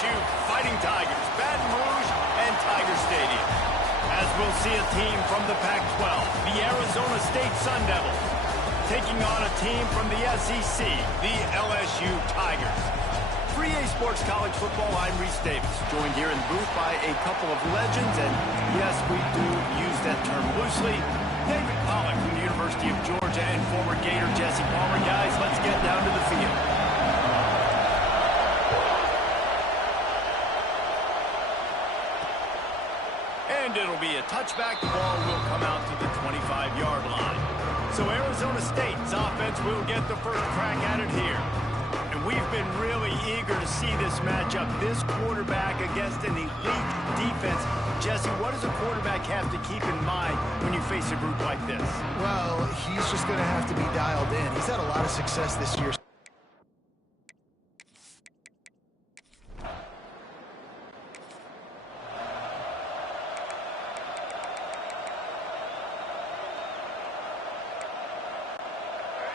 LSU Fighting Tigers, Baton Rouge, and Tiger Stadium. As we'll see a team from the Pac-12, the Arizona State Sun Devils, taking on a team from the SEC, the LSU Tigers. 3A Sports College Football, I'm Reese Davis, joined here in the booth by a couple of legends, and yes, we do use that term loosely. David Pollack from the University of Georgia and former Gator Jesse Palmer. Guys, let's get down to the field. And it'll be a touchback. The ball will come out to the 25-yard line. So Arizona State's offense will get the first crack at it here. And we've been really eager to see this matchup. This quarterback against an elite defense. Jesse, what does a quarterback have to keep in mind when you face a group like this? Well, he's just going to have to be dialed in. He's had a lot of success this year.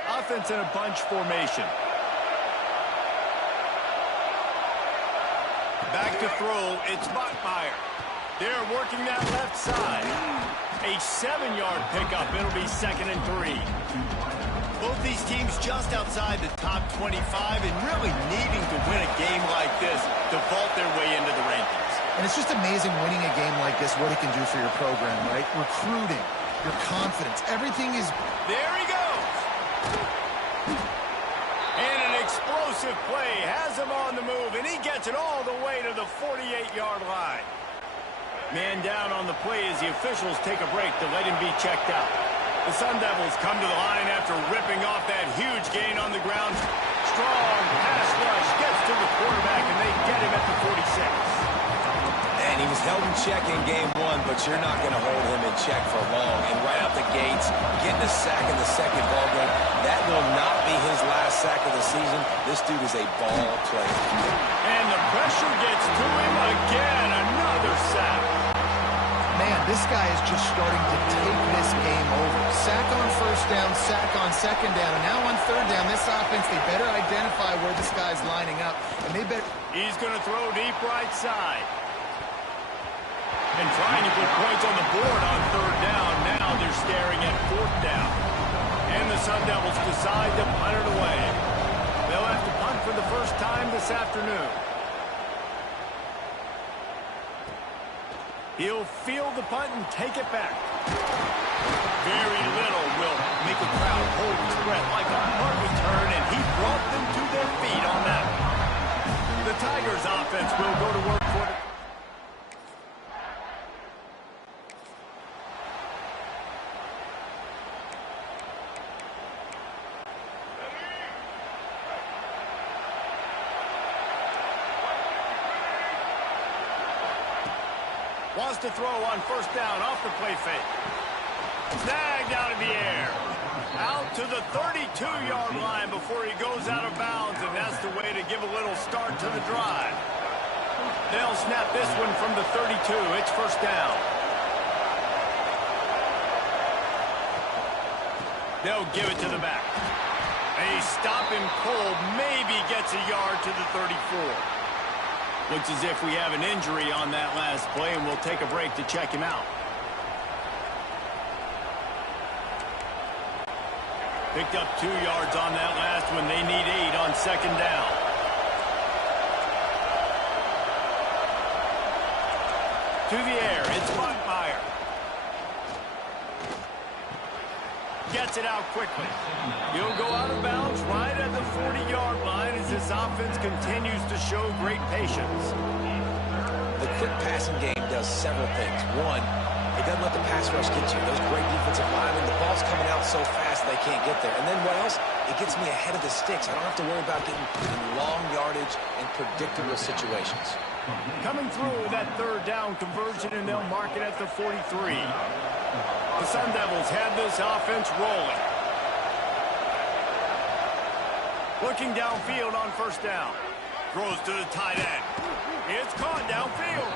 Offense in a bunch formation. Back to throw, it's Bachmeier. They're working that left side. A 7-yard pickup. It'll be 2nd and 3. Both these teams just outside the top 25 and really needing to win a game like this to vault their way into the rankings. And it's just amazing winning a game like this, what it can do for your program, right? Recruiting, your confidence, everything is... There he goes! And an explosive play has him on the move, and he gets it all the way to the 48-yard line. Man down on the play as the officials take a break to let him be checked out. The Sun Devils come to the line after ripping off that huge gain on the ground. Strong pass rush gets to the quarterback, and they get him at the 46. And he was held in check in game 1, but you're not going to hold him in check for long. And right out the gates, getting a sack in the second ball game, that will not be his last sack of the season. This dude is a ball player. And the pressure gets to him again. Another sack. Man, this guy is just starting to take this game over. Sack on first down, sack on second down, and now on third down, this offense, they better identify where this guy's lining up. And they better... He's going to throw deep right side. And trying to put points on the board on third down. Now they're staring at fourth down. And the Sun Devils decide to punt it away. They'll have to punt for the first time this afternoon. He'll field the punt and take it back. Very little will make a crowd hold its breath like a punt return, and he brought them to their feet on that one. The Tigers' offense will go to work for it. Wants to throw on first down off the play fake. Snagged out of the air. Out to the 32-yard line before he goes out of bounds, and that's the way to give a little start to the drive. They'll snap this one from the 32. It's first down. They'll give it to the back. They stop him cold, maybe gets a yard to the 34. Looks as if we have an injury on that last play, and we'll take a break to check him out. Picked up 2 yards on that last one. They need 8 on second down. To the air, it's Bachmeier. Gets it out quickly. He'll go out of bounds right at the 40-yard line as this offense continues to show great patience. The quick passing game does several things. One, it doesn't let the pass rush get you. Those great defensive linemen, the ball's coming out so fast they can't get there. And then what else? It gets me ahead of the sticks. I don't have to worry about getting in long yardage and predictable situations. Coming through that third down conversion, and they'll mark it at the 43. The Sun Devils have this offense rolling. Looking downfield on first down. Throws to the tight end. It's caught downfield.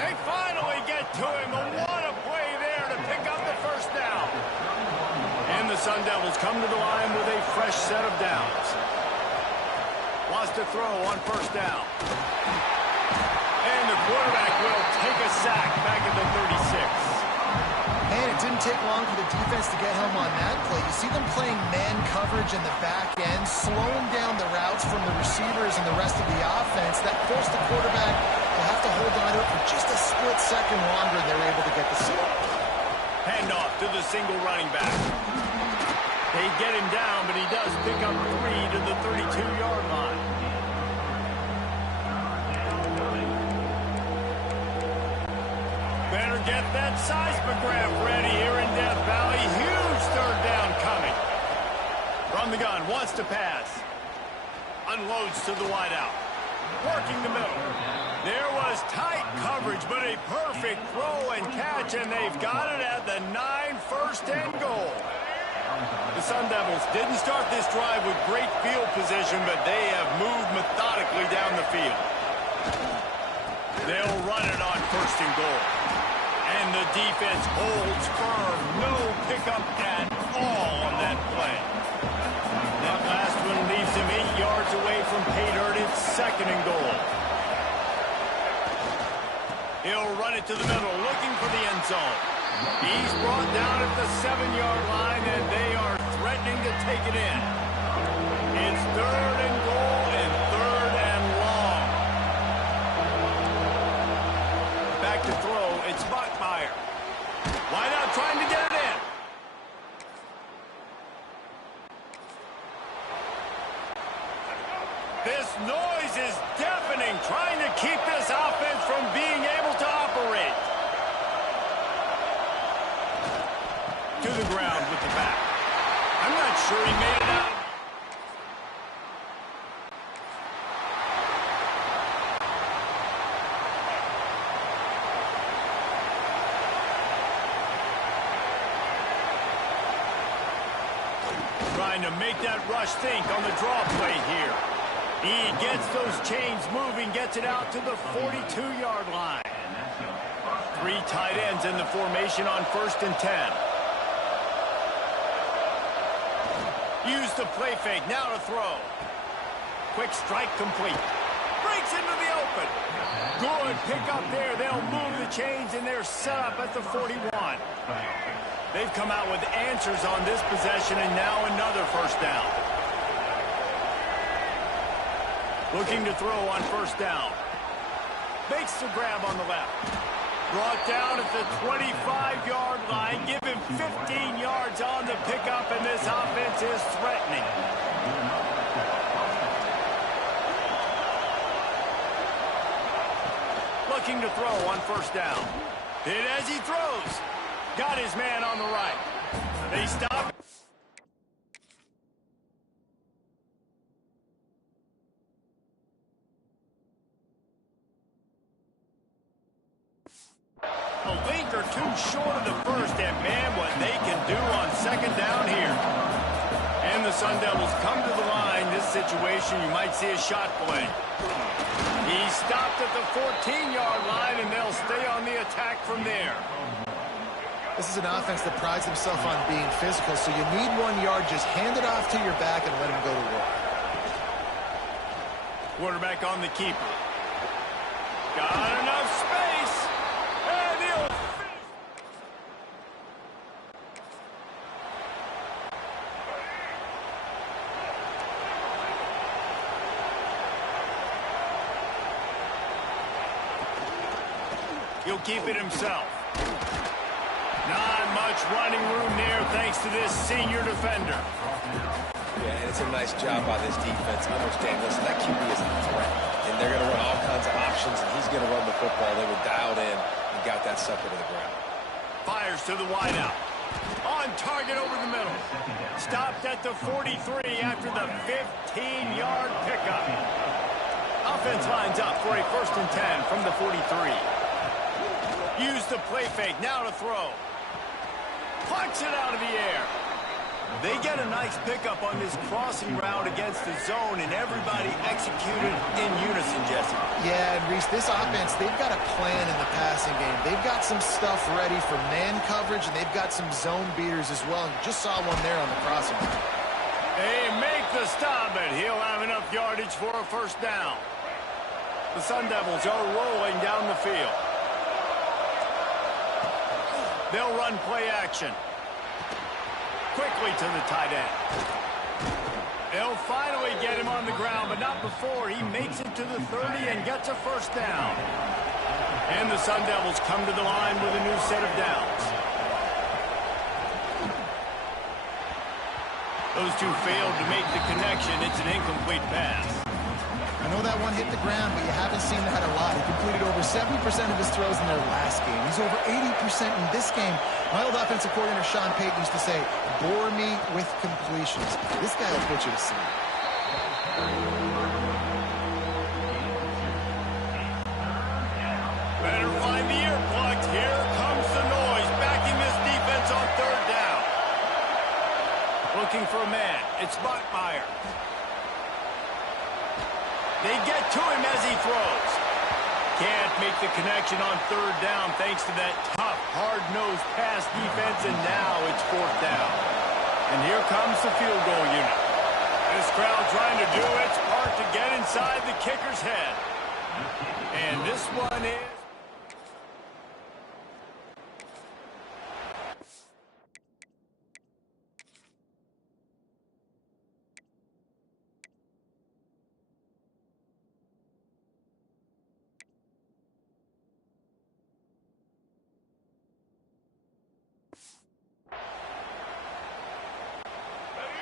They finally get to him. What a play there to pick up the first down. And the Sun Devils come to the line with a fresh set of downs. Wants to throw on first down. And the quarterback will take a sack back at the 36. Man, it didn't take long for the defense to get home on that play. You see them playing man coverage in the back end, slowing down the routes from the receivers and the rest of the offense. That forced the quarterback to have to hold on to it for just a split second longer. They were able to get the sack. Handoff to the single running back. They get him down, but he does pick up 3 to the 32-yard line. Better get that seismograph ready here in Death Valley. Huge third down coming. From the gun, wants to pass. Unloads to the wideout. Working the middle. There was tight coverage, but a perfect throw and catch, and they've got it at the 9, first and goal. The Sun Devils didn't start this drive with great field position, but they have moved methodically down the field. They'll run it on first and goal. And the defense holds firm. No pickup at all on that play. That last one leaves him 8 yards away from pay dirt. It's second and goal. He'll run it to the middle, looking for the end zone. He's brought down at the 7-yard line, and they are threatening to take it in. It's third and goal and third and long. Back to throw. It's Bachmeyer. Wide out trying to get it in. This noise is deafening, trying to keep this offense from being able to operate. To the ground with the back. I'm not sure he made it out. Trying to make that rush think on the draw play here. He gets those chains moving, gets it out to the 42-yard line. 3 tight ends in the formation on first and 10. Use the play fake, now to throw. Quick strike complete. Breaks into the open. Good pick up there. They'll move the chains, and they're set up at the 41. They've come out with answers on this possession, and now another first down. Looking to throw on first down. Makes the grab on the left. Brought down at the 25-yard line. Give him 15 yards on the pickup, and this offense is threatening. Looking to throw on first down. Hit as he throws. Got his man on the right. They stop. A link or two short of the first, and man, what they can do on second down here. And the Sun Devils come to the line. This situation, you might see a shot play. He stopped at the 14-yard line, and they'll stay on the attack from there. This is an offense that prides himself on being physical, so you need 1 yard. Just hand it off to your back and let him go to work. Quarterback on the keeper. Got enough space. And he'll finish. He'll keep it himself. Not much running room there thanks to this senior defender. Yeah, and it's a nice job by this defense. Understand, listen, that QB is a threat. And they're going to run all kinds of options, and he's going to run the football. They were dialed in and got that sucker to the ground. Fires to the wideout. On target over the middle. Stopped at the 43 after the 15-yard pickup. Offense lines up for a first and 10 from the 43. Use the play fake, now to throw. Punch it out of the air. They get a nice pickup on this crossing route against the zone, and everybody executed in unison, Jesse. Yeah, and Reese, this offense, they've got a plan in the passing game. They've got some stuff ready for man coverage, and they've got some zone beaters as well. And just saw one there on the crossing route. They make the stop, and he'll have enough yardage for a first down. The Sun Devils are rolling down the field. They'll run play action. Quickly to the tight end. They'll finally get him on the ground, but not before he makes it to the 30 and gets a first down. And the Sun Devils come to the line with a new set of downs. Those two failed to make the connection. It's an incomplete pass. I know that one hit the ground, but you haven't seen that a lot. He completed over 70% of his throws in their last game. He's over 80% in this game. My old offensive coordinator, Sean Payton, used to say, bore me with completions. This guy will put you to sleep. Better find the earplugs. Here comes the noise, backing this defense on third down. Looking for a man. It's Buckmeyer. They get to him as he throws. Can't make the connection on third down thanks to that tough, hard-nosed pass defense, and now it's fourth down. And here comes the field goal unit. This crowd trying to do its part to get inside the kicker's head. And this one is...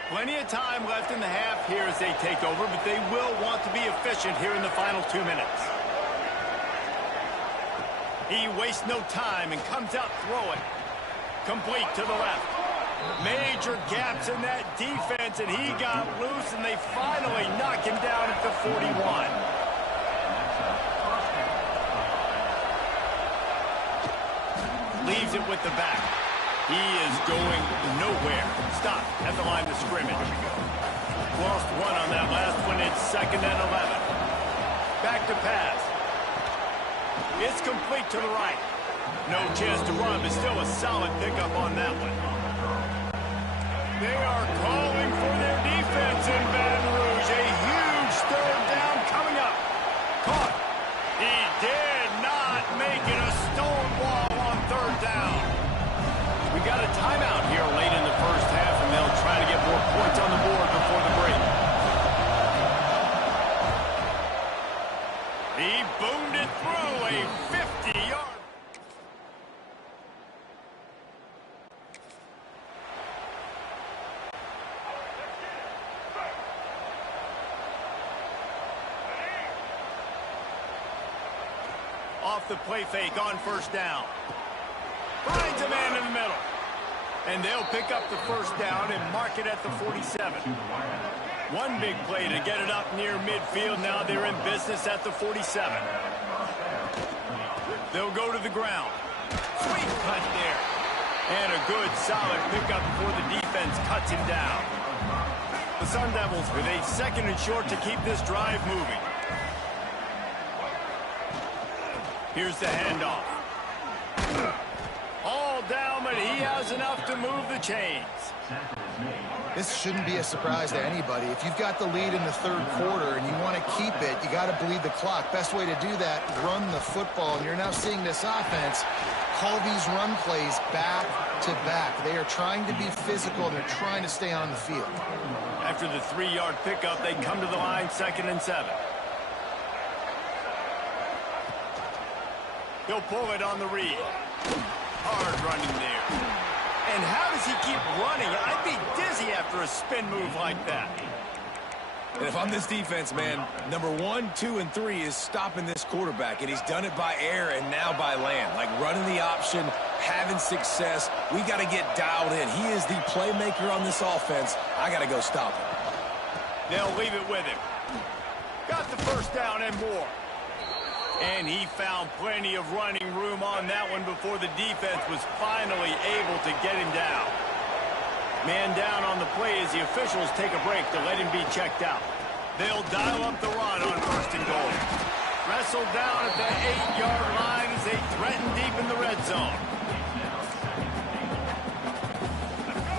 Plenty of time left in the half here as they take over, but they will want to be efficient here in the final 2 minutes. He wastes no time and comes out throwing. Complete to the left. Major gaps in that defense, and he got loose, and they finally knock him down at the 41. Leaves it with the back. He is going nowhere. Stop at the line of scrimmage. Lost one on that last one. It's 2nd and 11. Back to pass. It's complete to the right. No chance to run, but still a solid pickup on that one. They are calling for their defense in Baton Rouge. A huge third down coming up. Caught. He did not make it. A stone wall on third down. We got a timeout here late in the first half, and they'll try to get more points on the board before the break. He boomed it through a 50-yard. Off the play fake on first down. Finds a man in the middle. And they'll pick up the first down and mark it at the 47. One big play to get it up near midfield. Now they're in business at the 47. They'll go to the ground. Sweet cut there. And a good, solid pickup before the defense cuts him down. The Sun Devils with a 2nd and short to keep this drive moving. Here's the handoff. All down, but he has enough to move the chains. This shouldn't be a surprise to anybody. If you've got the lead in the third quarter and you want to keep it, you got to bleed the clock. Best way to do that, run the football. And you're now seeing this offense call these run plays back to back. They are trying to be physical. They're trying to stay on the field. After the 3-yard pickup, they come to the line 2nd and 7. He'll pull it on the read. Hard running there. And how does he keep running? I'd be dizzy after a spin move like that. And if I'm this defense, man, number 1, 2, and 3 is stopping this quarterback. And he's done it by air and now by land. Like running the option, having success. We got to get dialed in. He is the playmaker on this offense. I got to go stop him. They'll leave it with him. Got the first down and more. And he found plenty of running room on that one before the defense was finally able to get him down. Man down on the play as the officials take a break to let him be checked out. They'll dial up the run on 1st and goal. Wrestled down at the 8-yard line as they threaten deep in the red zone.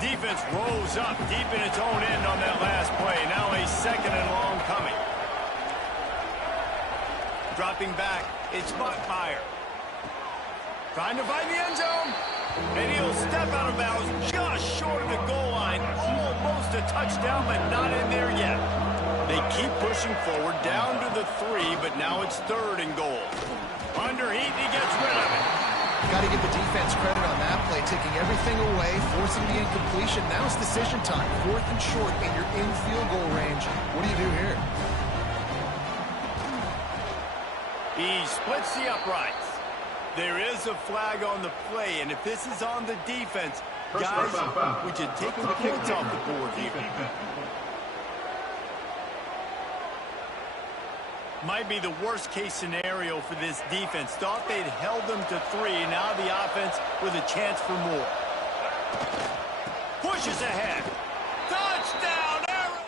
Defense rolls up deep in its own end on that last play. Now a 2nd and long coming. Dropping back, it's Buckmeyer. Trying to find the end zone. And he'll step out of bounds just short of the goal line. Almost a touchdown, but not in there yet. They keep pushing forward down to the 3, but now it's 3rd and goal. Under heat, he gets rid of it. Got to give the defense credit on that play, taking everything away, forcing the incompletion. Now it's decision time. 4th and short, and you're in field goal range. What do you do here? He splits the uprights. There is a flag on the play, and if this is on the defense, guys, we should take the points off the board here. Might be the worst-case scenario for this defense. Thought they'd held them to 3. Now the offense with a chance for more. Pushes ahead. Touchdown, Arizona!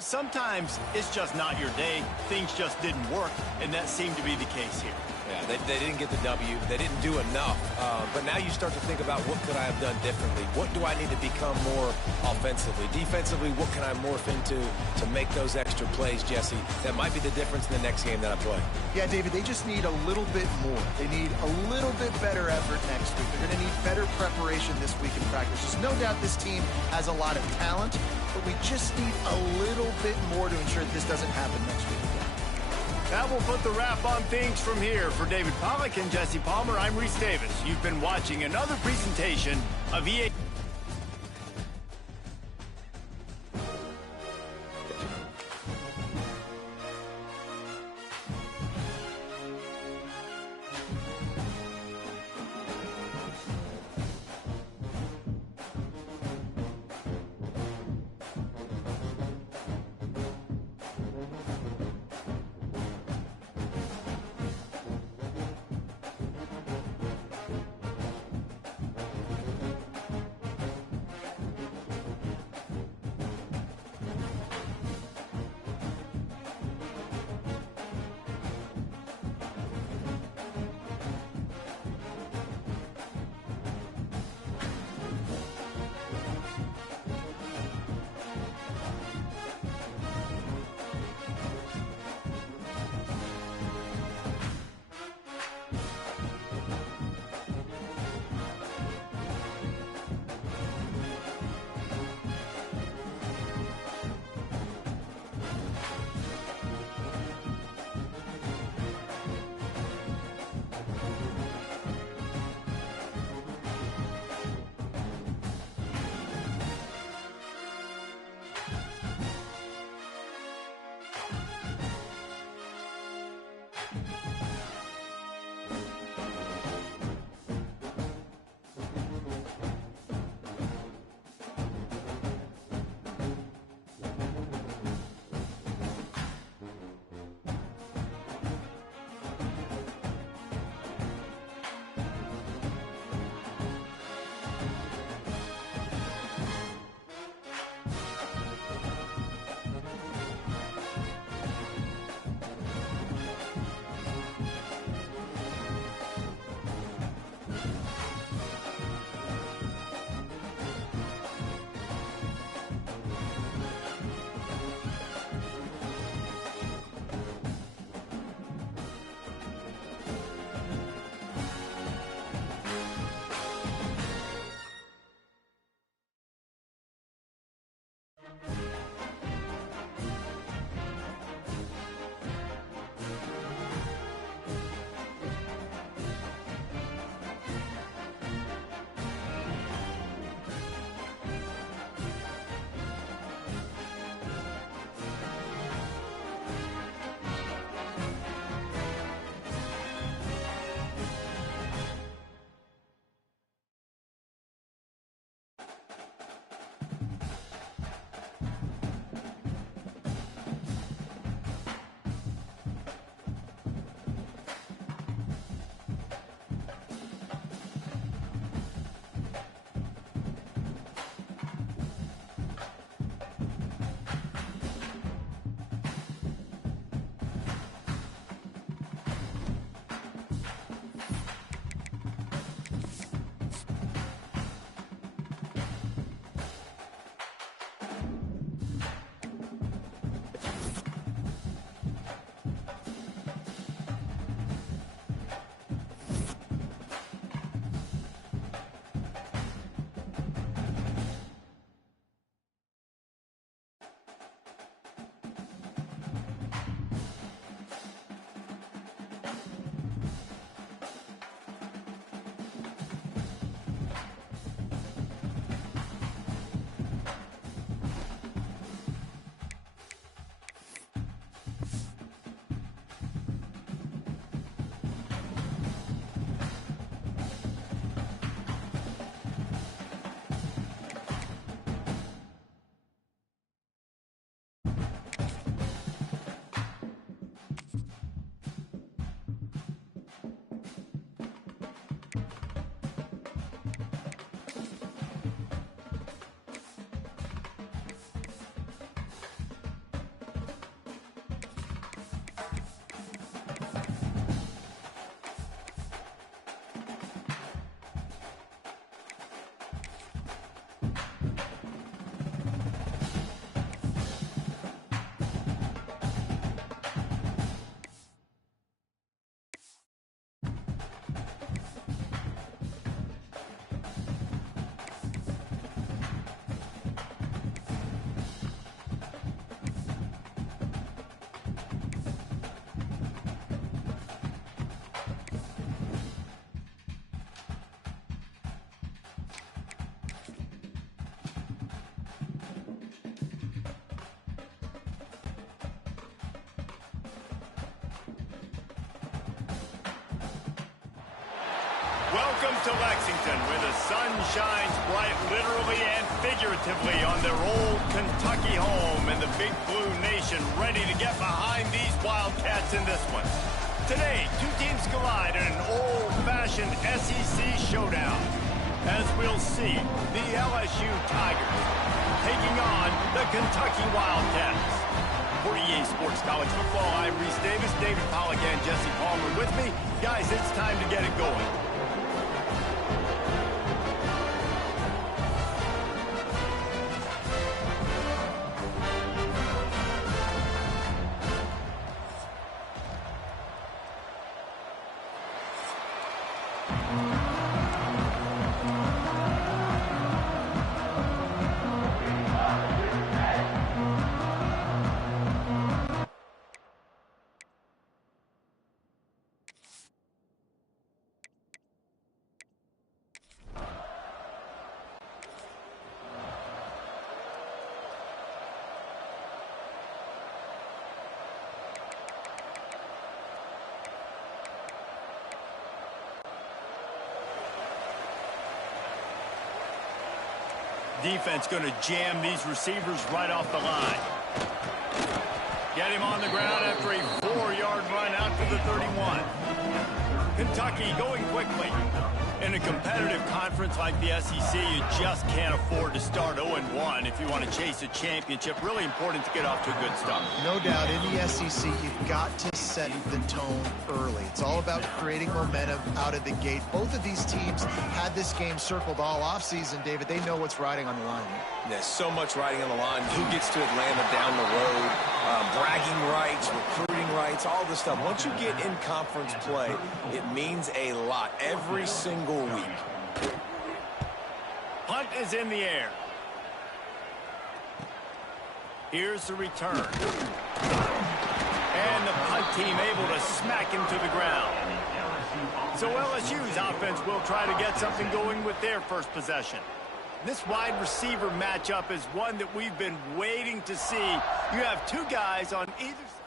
Sometimes it's just not your day. Things just didn't work, and that seemed to be the case here. Yeah, they didn't get the W. They didn't do enough. But now you start to think about what could I have done differently? What do I need to become more offensively? Defensively, what can I morph into to make those extra plays, Jesse? That might be the difference in the next game that I play. Yeah, David, they just need a little bit more. They need a little bit better effort next week. They're going to need better preparation this week in practice. There's no doubt this team has a lot of talent, but we just need a little bit more to ensure that this doesn't happen next week again. That will put the wrap on things from here. For David Pollack and Jesse Palmer, I'm Reese Davis. You've been watching another presentation of EA. Welcome to Lexington, where the sun shines bright literally and figuratively on their old Kentucky home, and the Big Blue Nation ready to get behind these Wildcats in this one. Today, two teams collide in an old-fashioned SEC showdown, as we'll see the LSU Tigers taking on the Kentucky Wildcats. For EA Sports College Football, I'm Reese Davis, David Pollack, and Jesse Palmer with me. Guys, it's time to get it going. Defense going to jam these receivers right off the line. Get him on the ground after a 4-yard run out to the 31. Kentucky going quickly. In a competitive conference like the SEC, you just can't afford to start 0-1 if you want to chase a championship. Really important to get off to a good start. No doubt, in the SEC, you've got to set the tone early. It's all about creating momentum out of the gate. Both of these teams had this game circled all offseason, David. They know what's riding on the line. There's so much riding on the line. Who gets to Atlanta down the road? Bragging rights, recruiting rights, all this stuff. Once you get in conference play, it means a lot every single week. Punt is in the air. Here's the return. And the punt team able to smack him to the ground. So LSU's offense will try to get something going with their first possession. This wide receiver matchup is one that we've been waiting to see. You have two guys on either side.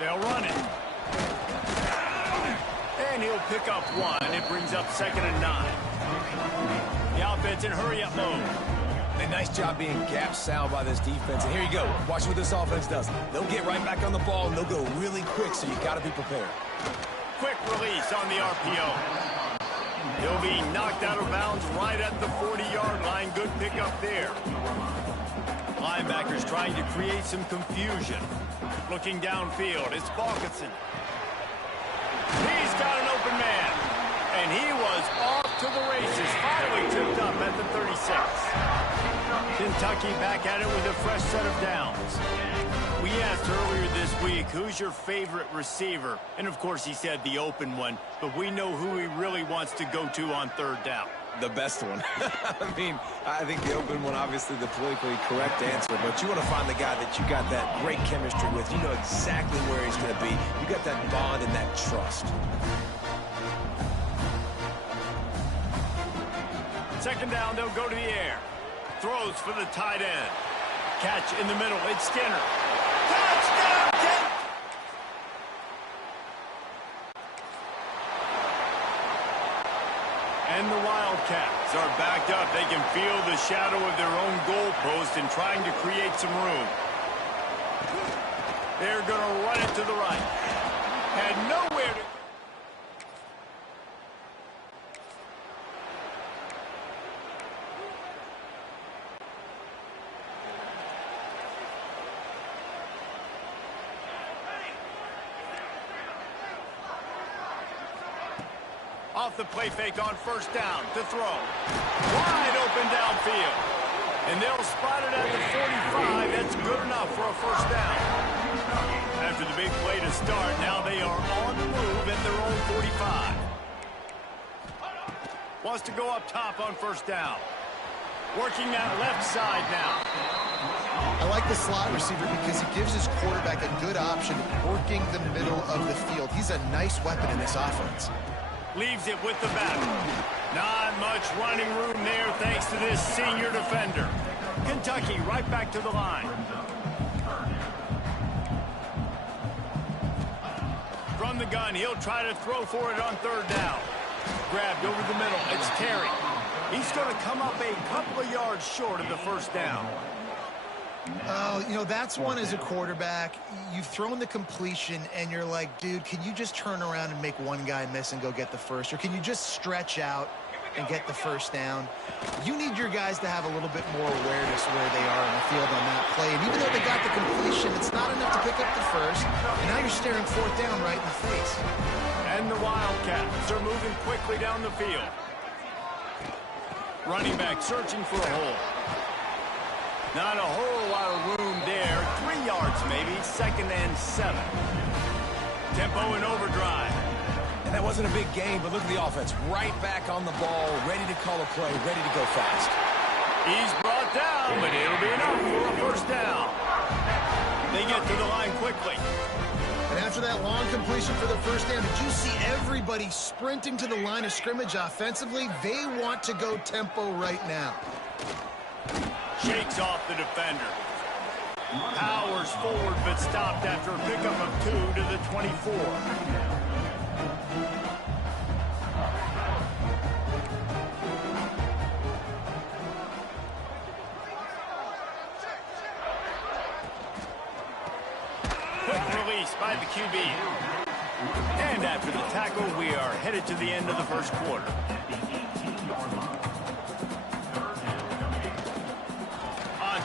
They'll run it. And he'll pick up one. It brings up 2nd and 9. The offense in hurry-up mode. A nice job being gap sound by this defense. And here you go. Watch what this offense does. They'll get right back on the ball, and they'll go really quick, so you got to be prepared. Quick release on the RPO. He'll be knocked out of bounds right at the 40-yard line. Good pickup there. Linebackers trying to create some confusion. Looking downfield, it's Balkinson. He's got an open man. And he was off to the races. Finally tripped up at the 36. Kentucky back at it with a fresh set of downs. We asked earlier this week, who's your favorite receiver? And, of course, he said the open one. But we know who he really wants to go to on 3rd down. The best one. I think the open one, obviously the politically correct answer, but you want to find the guy that you got that great chemistry with. You know exactly where he's going to be. You got that bond and that trust. 2nd down, they'll go to the air. Throws for the tight end. Catch in the middle, it's Skinner. Touchdown, Kent! And the Wildcats are backed up. They can feel the shadow of their own goalpost and trying to create some room. They're going to run it to the right. Had nowhere to... Off the play fake on 1st down to throw. Wide open downfield. And they'll spot it at the 45. That's good enough for a 1st down. After the big play to start, now they are on the move at their own 45. Wants to go up top on 1st down. Working that left side now. I like the slot receiver because he gives his quarterback a good option working the middle of the field. He's a nice weapon in this offense. Leaves it with the battle. Not much running room there thanks to this senior defender. Kentucky right back to the line. From the gun, he'll try to throw for it on third down. Grabbed over the middle. It's Terry. He's going to come up a couple of yards short of the first down. You know, that's one as a quarterback. You've thrown the completion, and you're like, dude, can you just turn around and make one guy miss and go get the first? Or can you just stretch out and get the first down? You need your guys to have a little bit more awareness where they are in the field on that play. And even though they got the completion, it's not enough to pick up the first. And now you're staring fourth down right in the face. And the Wildcats are moving quickly down the field. Running back searching for a hole. Not a whole lot of room there. 3 yards maybe. 2nd and 7. Tempo in overdrive. And that wasn't a big game, but look at the offense. Right back on the ball, ready to call a play, ready to go fast. He's brought down, but it'll be enough for a first down. They get to the line quickly. And after that long completion for the first down, did you see everybody sprinting to the line of scrimmage offensively? They want to go tempo right now. Shakes off the defender. Powers forward, but stopped after a pickup of 2 to the 24. Quick release by the QB. And after the tackle, we are headed to the end of the first quarter.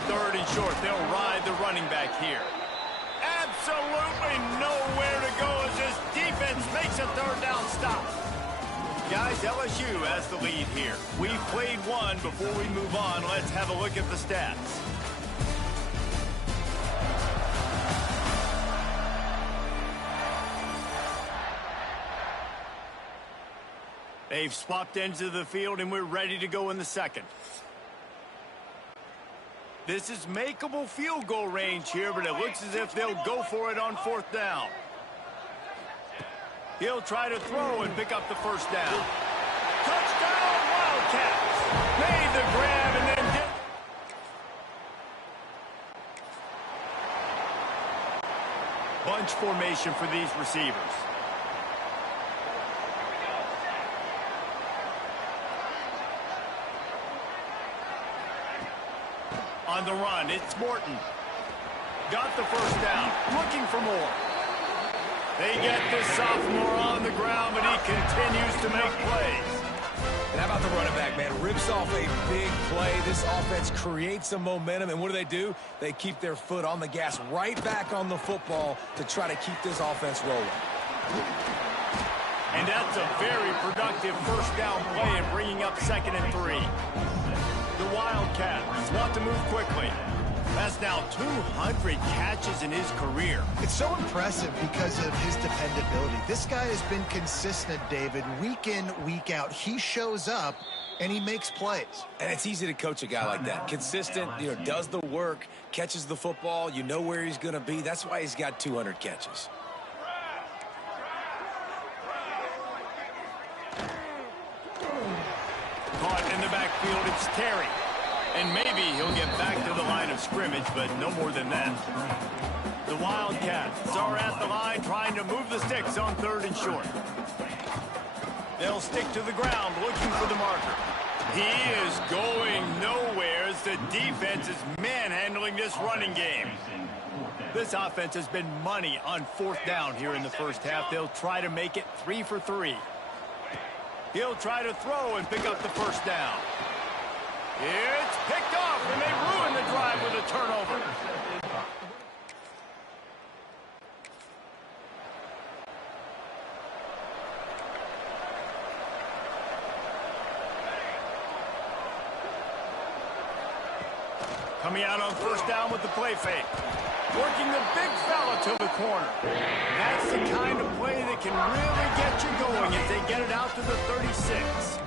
Third and short, they'll ride the running back here. Absolutely nowhere to go as this defense makes a third down stop. Guys, LSU has the lead here. We've played one. Before we move on, let's have a look at the stats. They've swapped ends of the field, and we're ready to go in the second. This is makeable field goal range here, but it looks as if they'll go for it on fourth down. He'll try to throw and pick up the first down. Touchdown, Wildcats! Made the grab and then did. Bunch formation for these receivers. On the run, it's Morton. Got the first down, looking for more. They get this sophomore on the ground, but he continues to make plays. And how about the running back, man? Rips off a big play. This offense creates some momentum, and what do? They keep their foot on the gas right back on the football to try to keep this offense rolling. And that's a very productive first down play and bringing up 2nd and 3. The Wildcats want to move quickly. That's now 200 catches in his career. It's so impressive because of his dependability. This guy has been consistent, David, week in, week out. He shows up, and he makes plays. And it's easy to coach a guy like that. Consistent, does the work, catches the football, you know where he's going to be. That's why he's got 200 catches. Caught in the backfield, it's Terry. And maybe he'll get back to the line of scrimmage, but no more than that. The Wildcats are at the line trying to move the sticks on 3rd and short. They'll stick to the ground looking for the marker. He is going nowhere as the defense is manhandling this running game. This offense has been money on 4th down here in the first half. They'll try to make it 3 for 3. He'll try to throw and pick up the first down. It's picked off, and they ruin the drive with a turnover. Coming out on 1st down with the play fake. Working the big fella to the corner. That's the kind of play that can really get you going as they get it out to the 36.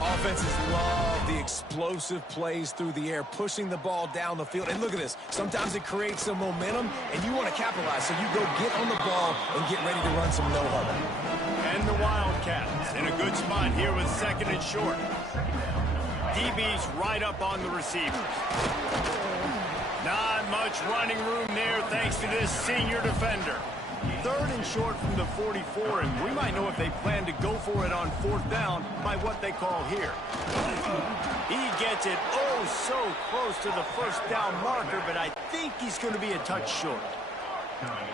Offenses love the explosive plays through the air, pushing the ball down the field. And look at this. Sometimes it creates some momentum, and you want to capitalize. So you go get on the ball and get ready to run some no-huddle. And the Wildcats Wildcats in a good spot here with second and short. DB's right up on the receivers. Not much running room there thanks to this senior defender. Third and short from the 44, and we might know if they plan to go for it on fourth down by what they call here. He gets it oh so close to the first down marker, but I think he's going to be a touch short.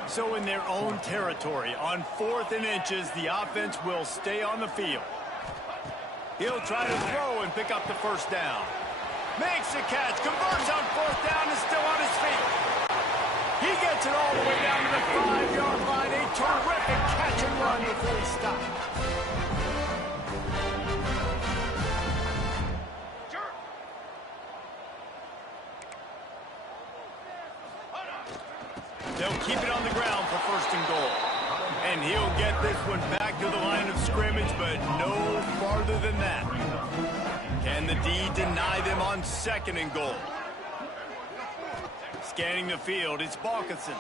So in their own territory, on 4th and inches, the offense will stay on the field. He'll try to throw and pick up the first down. Makes the catch, converts on 4th down, and still on his feet. He gets it all the way down to the 5-yard line. A terrific catch and run before he stopped. They'll keep it on the ground for first and goal. And he'll get this one back to the line of scrimmage, but no farther than that. Can the D deny them on second and goal? Scanning the field, it's Balkinson.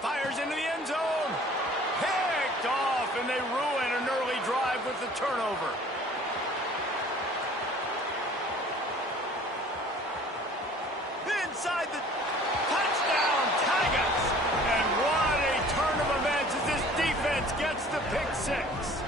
Fires into the end zone. Picked off, and they ruin an early drive with the turnover. Inside the touchdown, Tigers. And what a turn of events as this defense gets the pick six.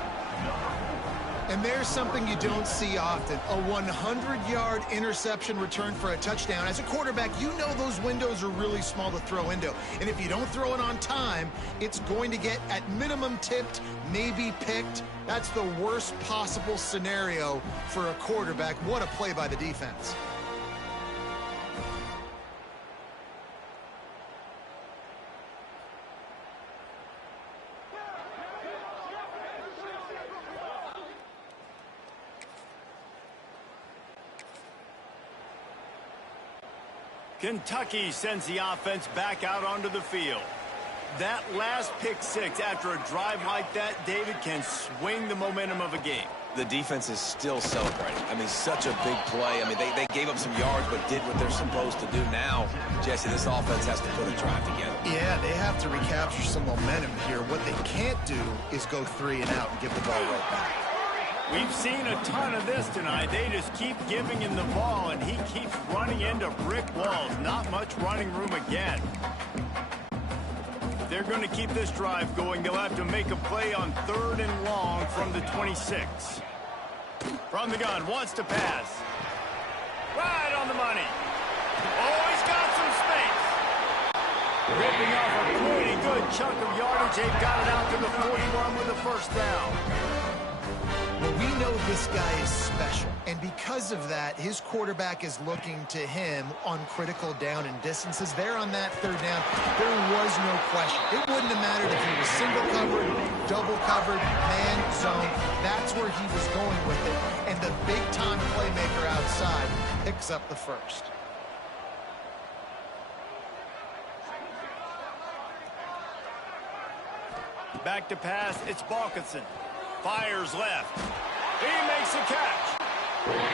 And there's something you don't see often, a 100-yard interception return for a touchdown. As a quarterback, you know those windows are really small to throw into. And if you don't throw it on time, it's going to get at minimum tipped, maybe picked. That's the worst possible scenario for a quarterback. What a play by the defense. Kentucky sends the offense back out onto the field. That last pick six after a drive like that, David, can swing the momentum of a game. The defense is still celebrating. I mean, such a big play. I mean, they gave up some yards but did what they're supposed to do. Now, Jesse, this offense has to put a drive together. Yeah, they have to recapture some momentum here. What they can't do is go 3 and out and give the ball right back. We've seen a ton of this tonight. They just keep giving him the ball, and he keeps running into brick walls. Not much running room again. If they're going to keep this drive going, they'll have to make a play on 3rd and long from the 26. From the gun, wants to pass. Right on the money. Oh, he's got some space. Ripping off a pretty good chunk of yardage. They've got it out to the 41 with a first down. Well, we know this guy is special, and because of that, his quarterback is looking to him on critical down and distances. There on that 3rd down, there was no question. It wouldn't have mattered if he was single covered, double covered, man, zone. That's where he was going with it, and the big-time playmaker outside picks up the first. Back to pass, it's Balkinson. Fires left. He makes a catch.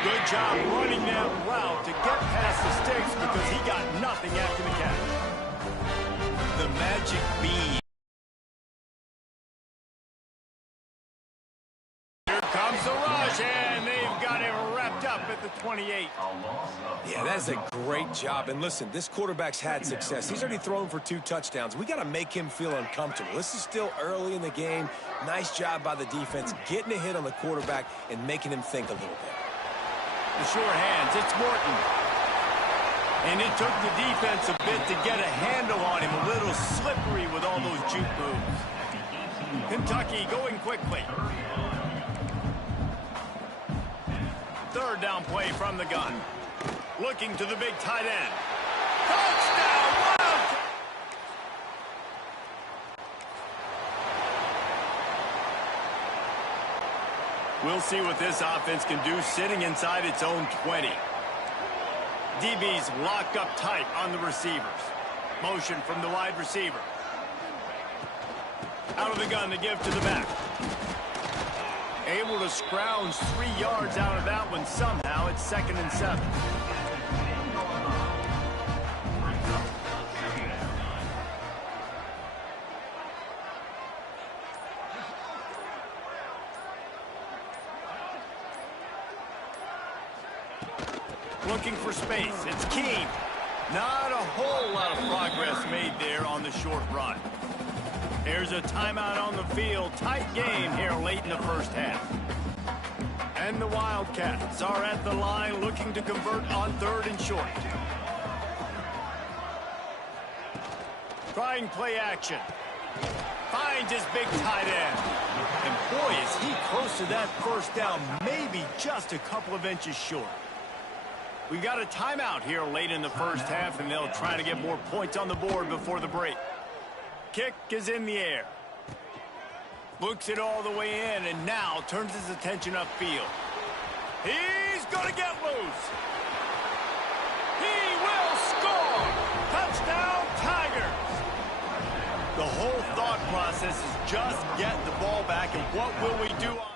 Good job running that route to get past the sticks because he got nothing after the catch. The magic bean. Here comes the rush, and they've got him wrapped up at the 28. Yeah, that is a great job. And listen, this quarterback's had success. He's already thrown for 2 touchdowns. We got to make him feel uncomfortable. This is still early in the game. Nice job by the defense, getting a hit on the quarterback and making him think a little bit. The sure hands, it's Morton. And it took the defense a bit to get a handle on him, a little slippery with all those juke moves. Kentucky going quickly. 3rd down play from the gun. Looking to the big tight end. Touchdown, Wildcats! We'll see what this offense can do sitting inside its own 20. DB's locked up tight on the receivers. Motion from the wide receiver. Out of the gun to give to the back. Able to scrounge 3 yards out of that one somehow. It's 2nd and 7. Looking for space. It's Keene. Not a whole lot of progress made there on the short run. There's a timeout on the field. Tight game here late in the first half. And the Wildcats are at the line looking to convert on 3rd and short. Trying play action. Finds his big tight end. And boy, is he close to that first down. Maybe just a couple of inches short. We got a timeout here late in the first half, and they'll try to get more points on the board before the break. Kick is in the air. Looks it all the way in, and now turns his attention upfield. He's going to get loose. He will score. Touchdown, Tigers. The whole thought process is just get the ball back, and what will we do on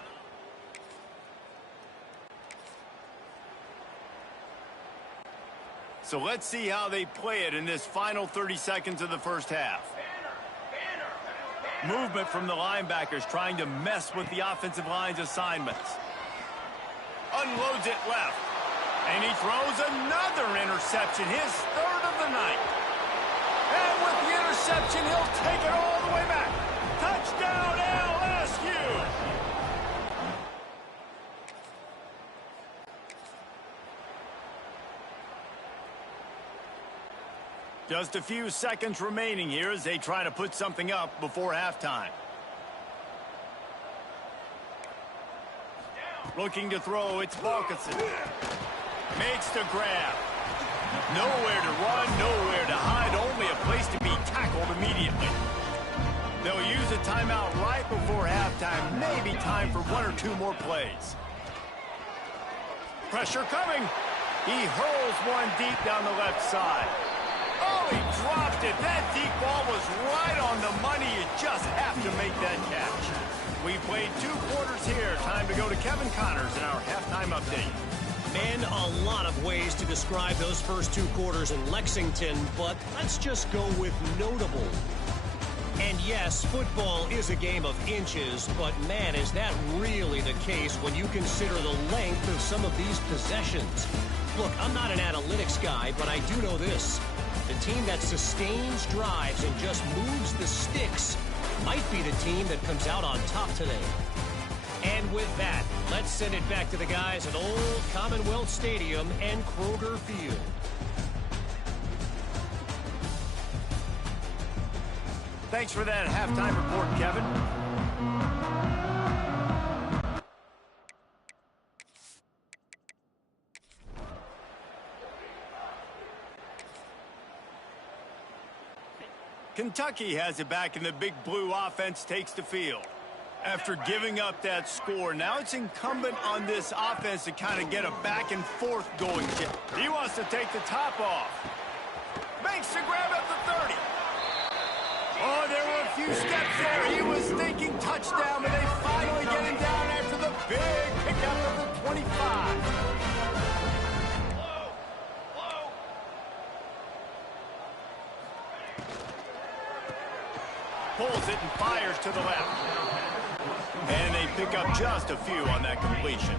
So let's see how they play it in this final 30 seconds of the first half. Movement from the linebackers trying to mess with the offensive line's assignments. Unloads it left. And he throws another interception, his 3rd of the night. And with the interception, he'll take it all the way back. Touchdown, LSU! Just a few seconds remaining here as they try to put something up before halftime. Looking to throw, it's Balkinson. Makes the grab. Nowhere to run, nowhere to hide, only a place to be tackled immediately. They'll use a timeout right before halftime. Maybe time for 1 or 2 more plays. Pressure coming. He hurls one deep down the left side. Oh, he dropped it. That deep ball was right on the money. You just have to make that catch. We played 2 quarters here. Time to go to Kevin Connors in our halftime update. Man, a lot of ways to describe those first 2 quarters in Lexington, but let's just go with notable. And yes, football is a game of inches, but man, is that really the case when you consider the length of some of these possessions. Look, I'm not an analytics guy, but I do know this. The team that sustains drives and just moves the sticks might be the team that comes out on top today. And with that, let's send it back to the guys at Old Commonwealth Stadium and Kroger Field. Thanks for that halftime report, Kevin. Kentucky has it back, and the big blue offense takes the field. After giving up that score, now it's incumbent on this offense to kind of get a back and forth going. He wants to take the top off. Makes the grab at the 30. Oh, there were a few steps there. He was thinking touchdown, but they finally get him down after the big pickup of the 25. Pulls it and fires to the left. And they pick up just a few on that completion.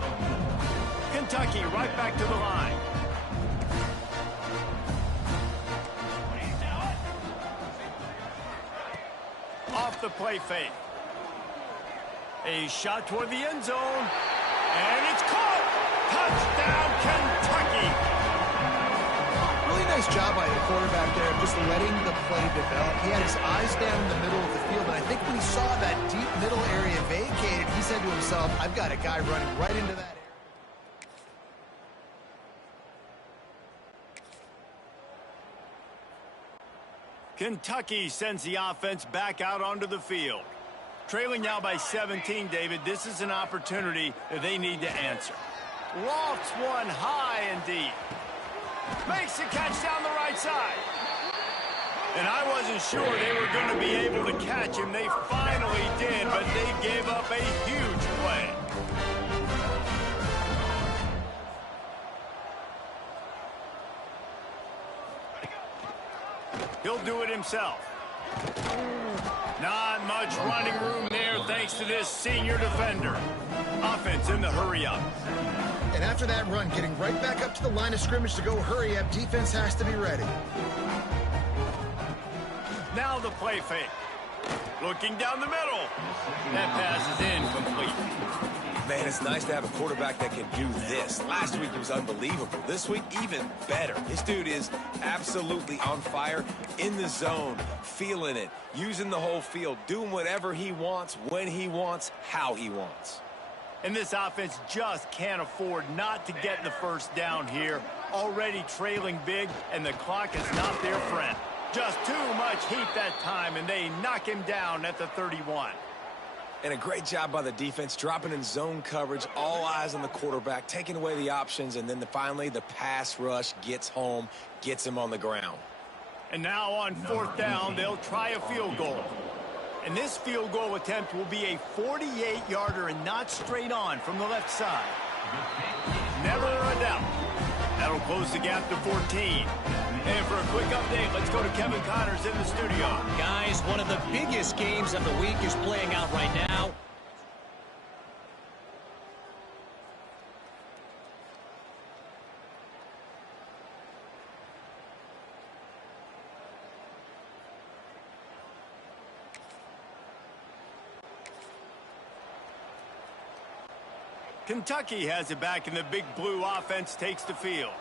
Kentucky right back to the line. Off the play fake. A shot toward the end zone. And it's caught! Touchdown, Kentucky! Really nice job by the quarterback there, just letting the play develop. He had his eyes down in the middle of the field, and I think when he saw that deep middle area vacated, he said to himself, I've got a guy running right into that area. Kentucky sends the offense back out onto the field. Trailing now by 17, David, this is an opportunity that they need to answer. Lofts one high and deep. Makes the catch down the right side. And I wasn't sure they were going to be able to catch him. They finally did, but they gave up a huge play. He'll do it himself. Not much running room there thanks to this senior defender. Offense in the hurry-up. And after that run, getting right back up to the line of scrimmage to go hurry up, defense has to be ready. Now the play fake. Looking down the middle. That pass is incomplete. Man, it's nice to have a quarterback that can do this. Last week, he was unbelievable. This week, even better. This dude is absolutely on fire, in the zone, feeling it, using the whole field, doing whatever he wants, when he wants, how he wants. And this offense just can't afford not to get the first down here. Already trailing big, and the clock is not their friend. Just too much heat that time, and they knock him down at the 31. And a great job by the defense, dropping in zone coverage, all eyes on the quarterback, taking away the options, and then finally the pass rush gets home, gets him on the ground. And now on fourth down, they'll try a field goal. And this field goal attempt will be a 48-yarder and not straight on from the left side. Never a doubt. That'll close the gap to 14. And for a quick update, let's go to Kevin Connors in the studio. Guys, one of the biggest games of the week is playing out right now. Kentucky has it back, and the big blue offense takes the field.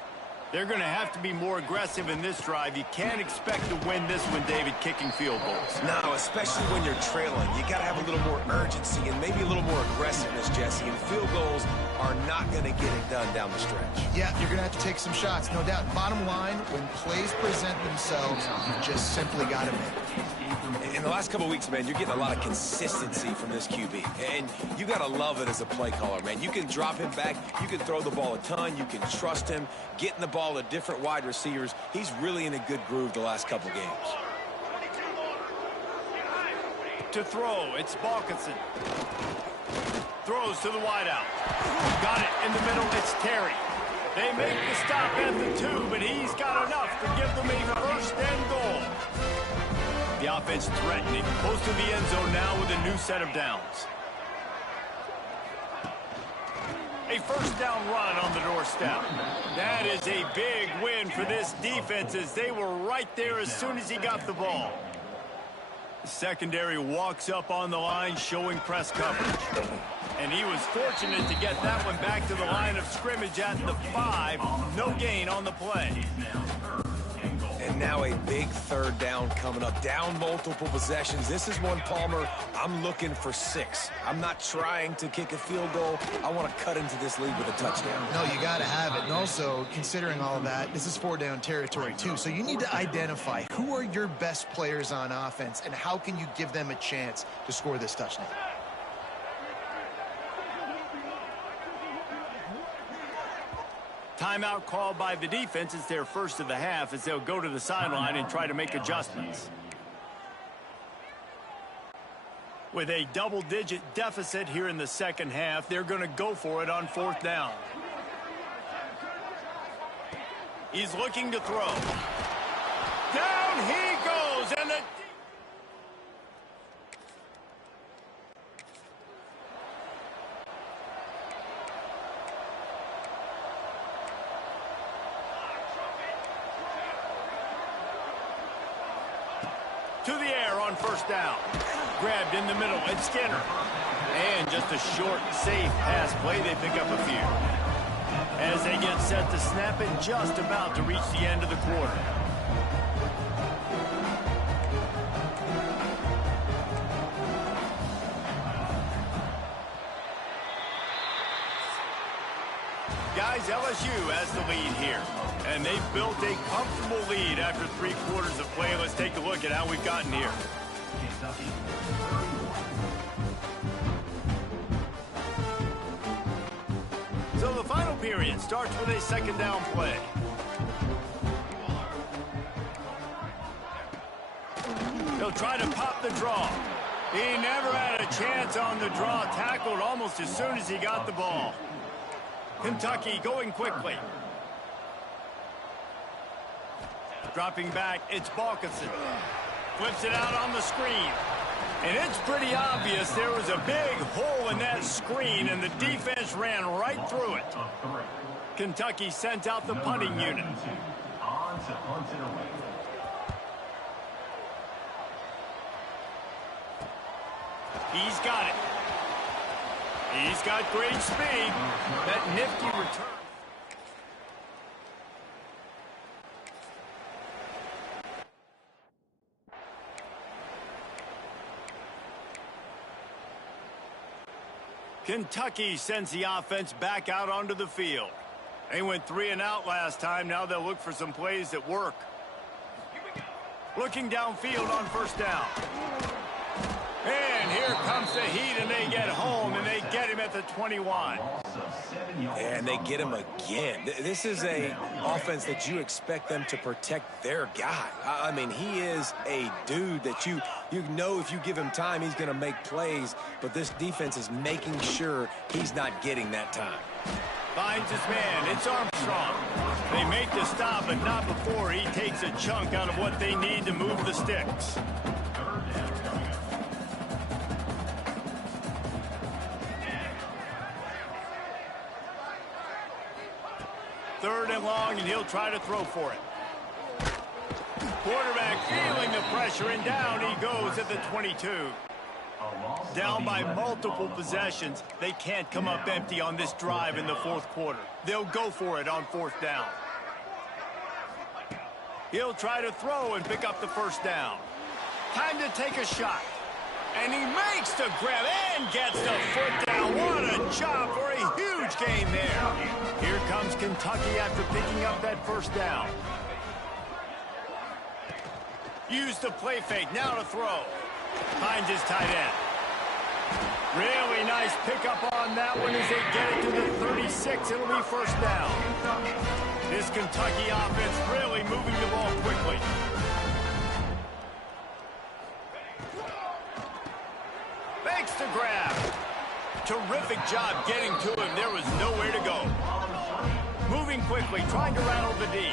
They're going to have to be more aggressive in this drive. You can't expect to win this one, David, kicking field goals. No, especially when you're trailing. You got to have a little more urgency and maybe a little more aggressiveness, Jesse. And field goals are not going to get it done down the stretch. Yeah, you're going to have to take some shots, no doubt. Bottom line, when plays present themselves, you just simply got to make it. In the last couple of weeks, man, you're getting a lot of consistency from this QB. And you got to love it as a play caller, man. You can drop him back. You can throw the ball a ton. You can trust him, getting the ball to different wide receivers. He's really in a good groove the last couple games. To throw, it's Balkinson. Throws to the wideout. Got it in the middle, it's Terry. They make the stop at the 2, but he's got enough to give them a first and goal. The offense threatening, close to the end zone now with a new set of downs. A first down run on the doorstep. That is a big win for this defense as they were right there as soon as he got the ball. The secondary walks up on the line showing press coverage. And he was fortunate to get that one back to the line of scrimmage at the 5. No gain on the play. And now a big third down coming up. Down multiple possessions. This is one, Palmer, I'm looking for 6. I'm not trying to kick a field goal. I want to cut into this lead with a touchdown. No, you got to have it. And also, considering all of that, this is 4-down territory, too. So you need to identify who are your best players on offense and how can you give them a chance to score this touchdown. Timeout called by the defense. It's their first of the half as they'll go to the sideline and try to make adjustments. With a double-digit deficit here in the second half, they're going to go for it on fourth down. He's looking to throw. Down he goes, and the to the air on first down. Grabbed in the middle, it's Skinner. And just a short, safe pass play, they pick up a few. As they get set to snap it, just about to reach the end of the quarter. Guys, LSU has the lead here. And they've built a comfortable lead after 3 quarters of play. Let's take a look at how we've gotten here. So the final period starts with a second down play. They'll try to pop the draw. He never had a chance on the draw. Tackled almost as soon as he got the ball. Kentucky going quickly. Dropping back, it's Balkinson. Flips it out on the screen. And it's pretty obvious there was a big hole in that screen, and the defense ran right through it. Kentucky sent out the punting unit. He's got it. He's got great speed. That nifty return. Kentucky sends the offense back out onto the field. They went 3 and out last time. Now they'll look for some plays that work. Looking downfield on first down. And here comes the heat, and they get home, and they get him at the 21. And they get him again. This is a offense that you expect them to protect their guy. I mean, he is a dude that you know if you give him time, he's going to make plays. But this defense is making sure he's not getting that time. Finds his man. It's Armstrong. They make the stop, but not before he takes a chunk out of what they need to move the sticks. Third and long, and he'll try to throw for it. Quarterback feeling the pressure, and down he goes at the 22. Down by multiple possessions. They can't come up empty on this drive in the fourth quarter. They'll go for it on fourth down. He'll try to throw and pick up the first down. Time to take a shot. And he makes the grab and gets the foot down. What a job for a huge gain there. Here comes Kentucky after picking up that first down. Use the play fake. Now to throw. Finds his tight end. Really nice pickup on that one as they get it to the 36. It'll be first down. This Kentucky offense really moving the ball quickly. Makes the grab. Terrific job getting to him. There was nowhere to go. Moving quickly, trying to rattle the D.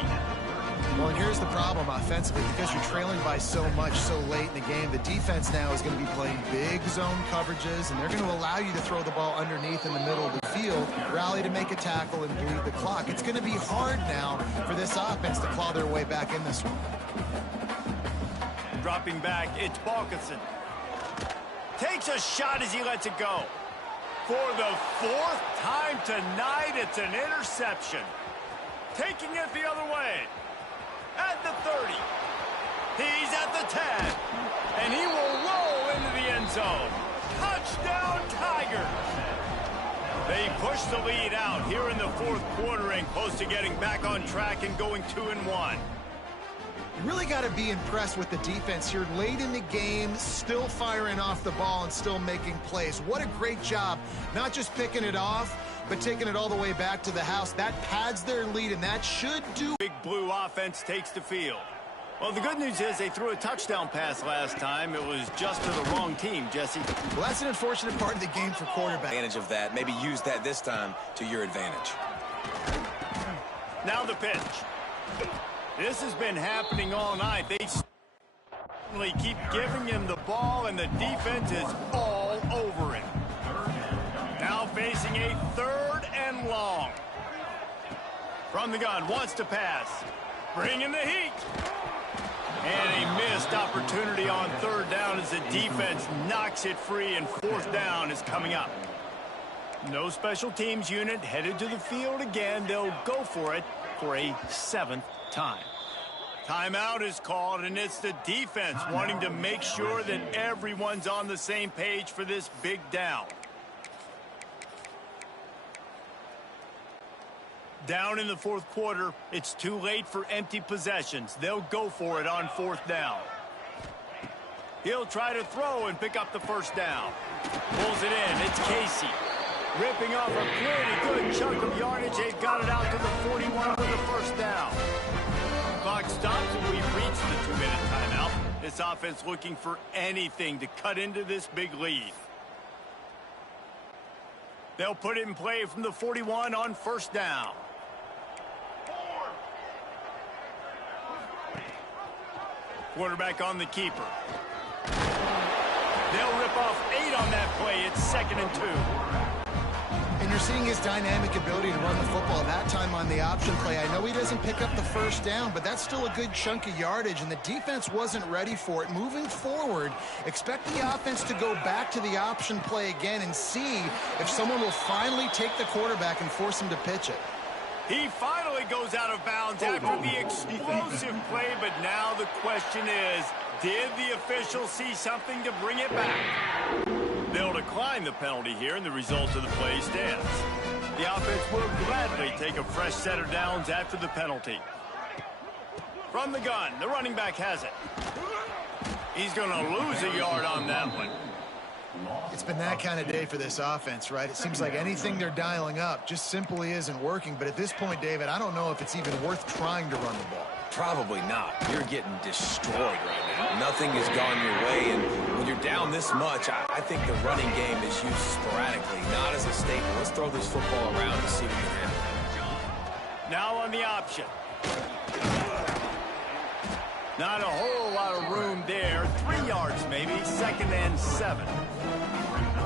Well, and here's the problem offensively. Because you're trailing by so much so late in the game, the defense now is going to be playing big zone coverages, and they're going to allow you to throw the ball underneath in the middle of the field, rally to make a tackle, and bleed the clock. It's going to be hard now for this offense to claw their way back in this one. Dropping back, it's Balkinson. Takes a shot as he lets it go. For the fourth time tonight, it's an interception. Taking it the other way. At the 30. He's at the 10. And he will roll into the end zone. Touchdown, Tigers. They push the lead out here in the fourth quarter and close to getting back on track and going 2-1. You really got to be impressed with the defense here late in the game, still firing off the ball and still making plays. What a great job, not just picking it off, but taking it all the way back to the house. That pads their lead, and that should do. Big Blue offense takes the field. Well, the good news is they threw a touchdown pass last time. It was just to the wrong team, Jesse. Well, that's an unfortunate part of the game for quarterback. Advantage of that. Maybe use that this time to your advantage. Now the pitch. This has been happening all night. They certainly keep giving him the ball, and the defense is all over him. Now facing a third and long. From the gun, wants to pass. Bringing the heat. And a missed opportunity on third down as the defense knocks it free, and fourth down is coming up. No special teams unit headed to the field again. They'll go for it for a seventh time. Timeout is called, and it's the defense wanting to make sure that everyone's on the same page for this big down. Down in the fourth quarter, it's too late for empty possessions. They'll go for it on fourth down. He'll try to throw and pick up the first down. Pulls it in. It's Casey. Ripping off a pretty good chunk of yardage. They've got it out to the 41 for the first down. Clock stops and we've reached the 2-minute timeout. This offense looking for anything to cut into this big lead. They'll put it in play from the 41 on first down. Quarterback on the keeper. They'll rip off 8 on that play. It's 2nd and 2. And you're seeing his dynamic ability to run the football, that time on the option play. I know he doesn't pick up the first down, but that's still a good chunk of yardage, and the defense wasn't ready for it. Moving forward, expect the offense to go back to the option play again and see if someone will finally take the quarterback and force him to pitch it. He finally goes out of bounds after the explosive play, but now the question is, did the official see something to bring it back? They'll decline the penalty here, and the result of the play stands. The offense will gladly take a fresh set of downs after the penalty. From the gun, the running back has it. He's going to lose a yard on that one. It's been that kind of day for this offense, right? It seems like anything they're dialing up just simply isn't working. But at this point, David, I don't know if it's even worth trying to run the ball. Probably not. You're getting destroyed right now. Nothing has gone your way, and when you're down this much, I think the running game is used sporadically, not as a staple. Let's throw this football around and see what can happen. Now on the option. Not a whole lot of room there. 3 yards maybe, 2nd and 7.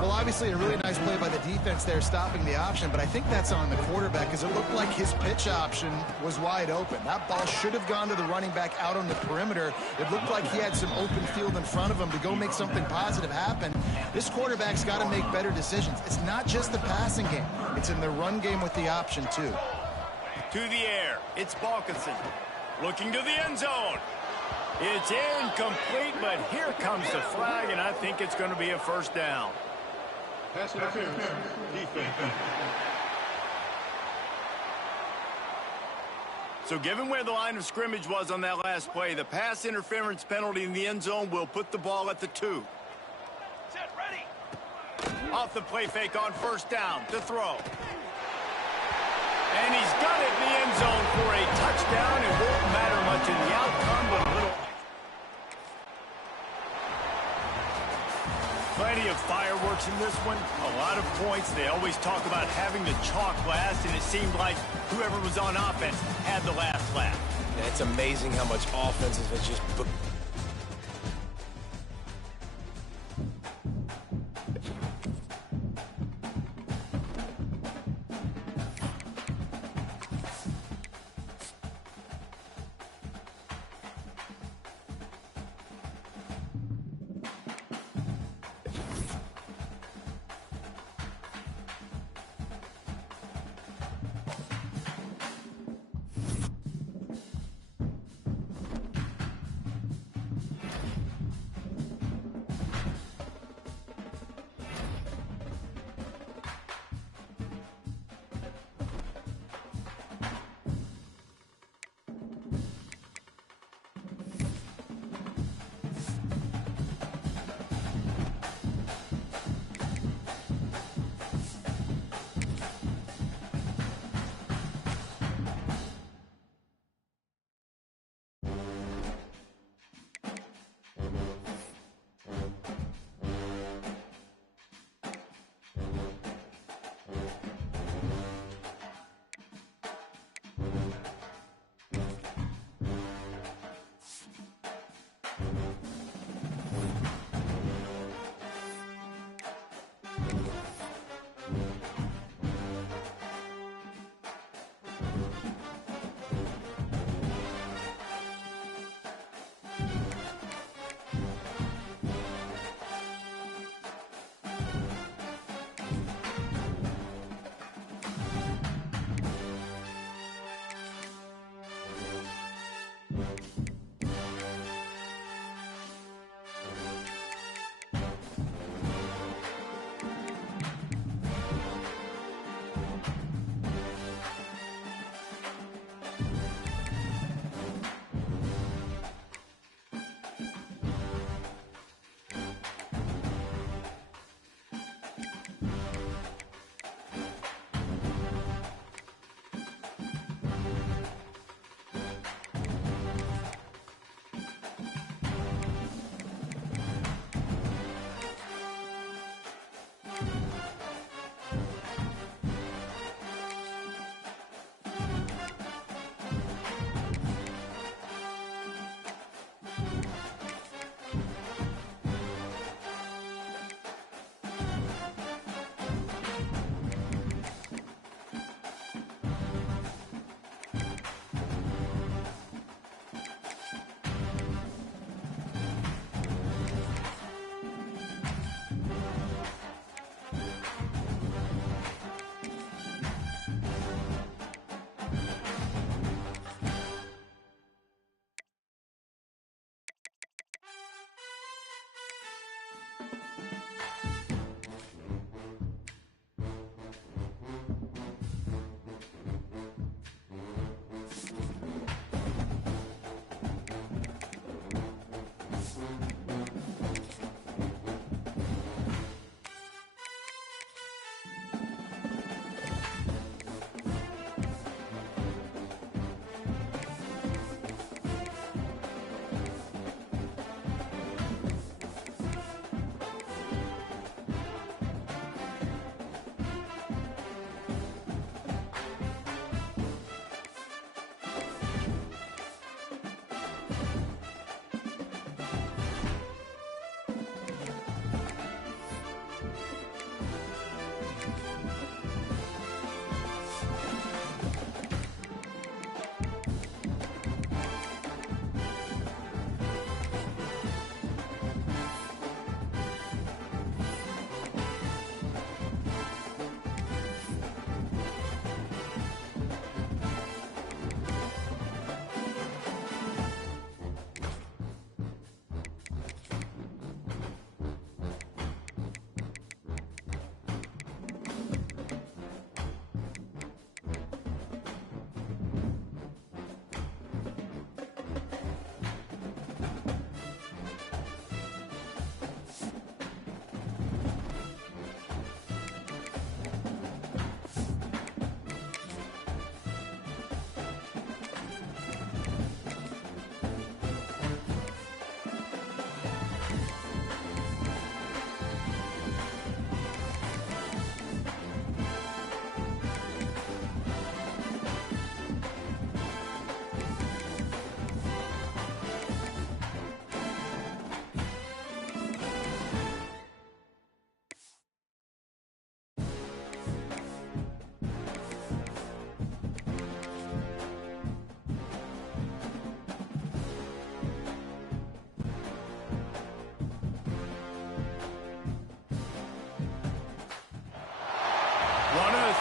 Well, obviously a really nice play by the defense there stopping the option, but I think that's on the quarterback because it looked like his pitch option was wide open. That ball should have gone to the running back out on the perimeter. It looked like he had some open field in front of him to go make something positive happen. This quarterback's got to make better decisions. It's not just the passing game. It's in the run game with the option, too. To the air. It's Balkinson. Looking to the end zone. It's incomplete, but here comes the flag, and I think it's going to be a first down. Pass interference, defense. So given where the line of scrimmage was on that last play, the pass interference penalty in the end zone will put the ball at the 2. Set, ready. Off the play fake on first down to throw. And he's got it in the end zone for a touchdown. It won't matter much in the outcome, but a little... Plenty of fireworks in this one. A lot of points. They always talk about having the chalk last, and it seemed like whoever was on offense had the last laugh. Yeah, it's amazing how much offenses have just...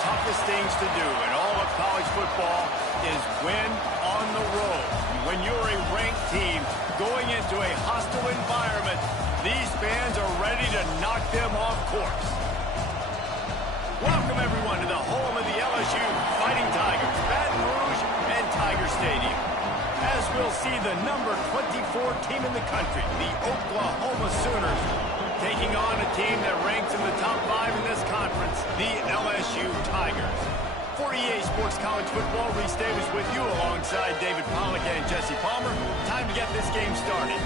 toughest things to do in all of college football is win on the road. When you're a ranked team going into a hostile environment, these fans are ready to knock them off course. Welcome, everyone, to the home of the LSU Fighting Tigers, Baton Rouge and Tiger Stadium. As we'll see the number 24 team in the country, the Oklahoma Sooners, taking on a team that ranks in the top 5 in this conference, the LSU Tigers. For EA Sports College Football, Reese Davis with you alongside David Pollack and Jesse Palmer. Time to get this game started.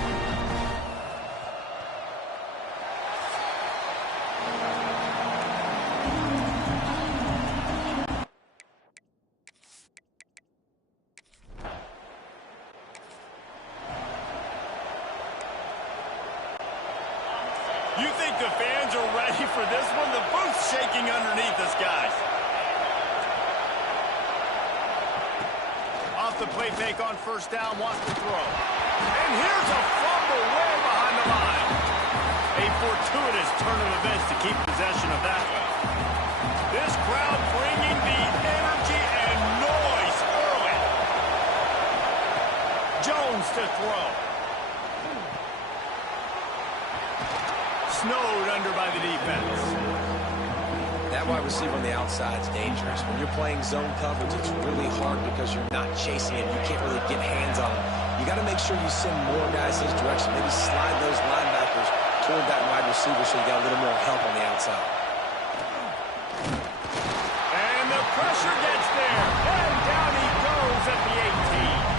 You think the fans are ready for this one? The booth's shaking underneath us, guys. Off the play fake on first down, wants to throw. And here's a fumble way behind the line. A fortuitous turn of events to keep possession of that one. This crowd bringing the energy and noise early. Jones to throw. Snowed under by the defense. That wide receiver on the outside is dangerous. When you're playing zone coverage, it's really hard because you're not chasing him. You can't really get hands on him. You got to make sure you send more guys his direction. Maybe slide those linebackers toward that wide receiver so you got a little more help on the outside. And the pressure gets there. And down he goes at the 18.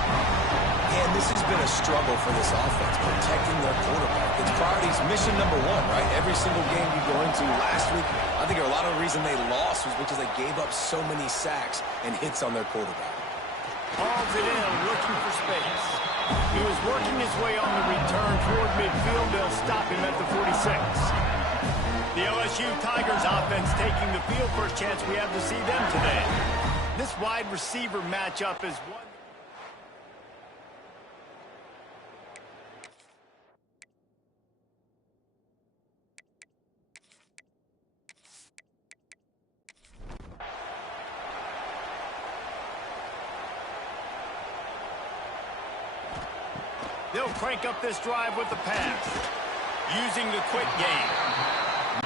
And this has been a struggle for this offense, protecting their quarterback. It's priorities mission number 1, right? Every single game you go into last week, I think a lot of the reason they lost was because they gave up so many sacks and hits on their quarterback. Hauls it in, looking for space. He was working his way on the return toward midfield. They'll stop him at the 46. The LSU Tigers offense taking the field. First chance we have to see them today. This wide receiver matchup is one. They'll crank up this drive with the pass, using the quick game.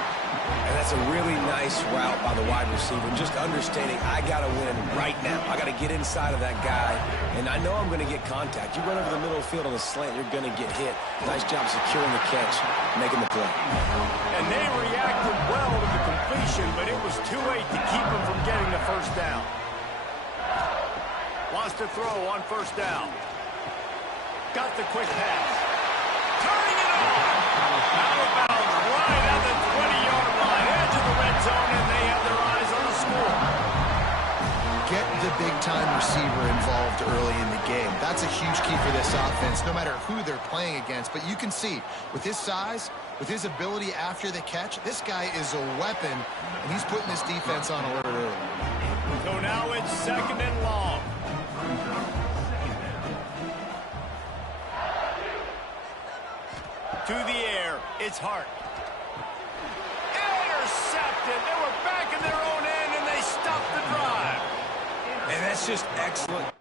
And that's a really nice route by the wide receiver, just understanding I got to win right now. I got to get inside of that guy, and I know I'm going to get contact. You run over the middle of the field on a slant, you're going to get hit. Nice job securing the catch, making the play. And they reacted well to the completion, but it was too late to keep them from getting the first down. Wants to throw on first down. Got the quick pass. Turning it on. Out of bounds, right at the 20-yard line. Edge of the red zone, and they have their eyes on the score. Get the big-time receiver involved early in the game. That's a huge key for this offense, no matter who they're playing against. But you can see, with his size, with his ability after the catch, this guy is a weapon, and he's putting this defense on alert early. So now it's second and long. To the air, it's Hart. Intercepted. They were back in their own end, and they stopped the drive. And that's just excellent.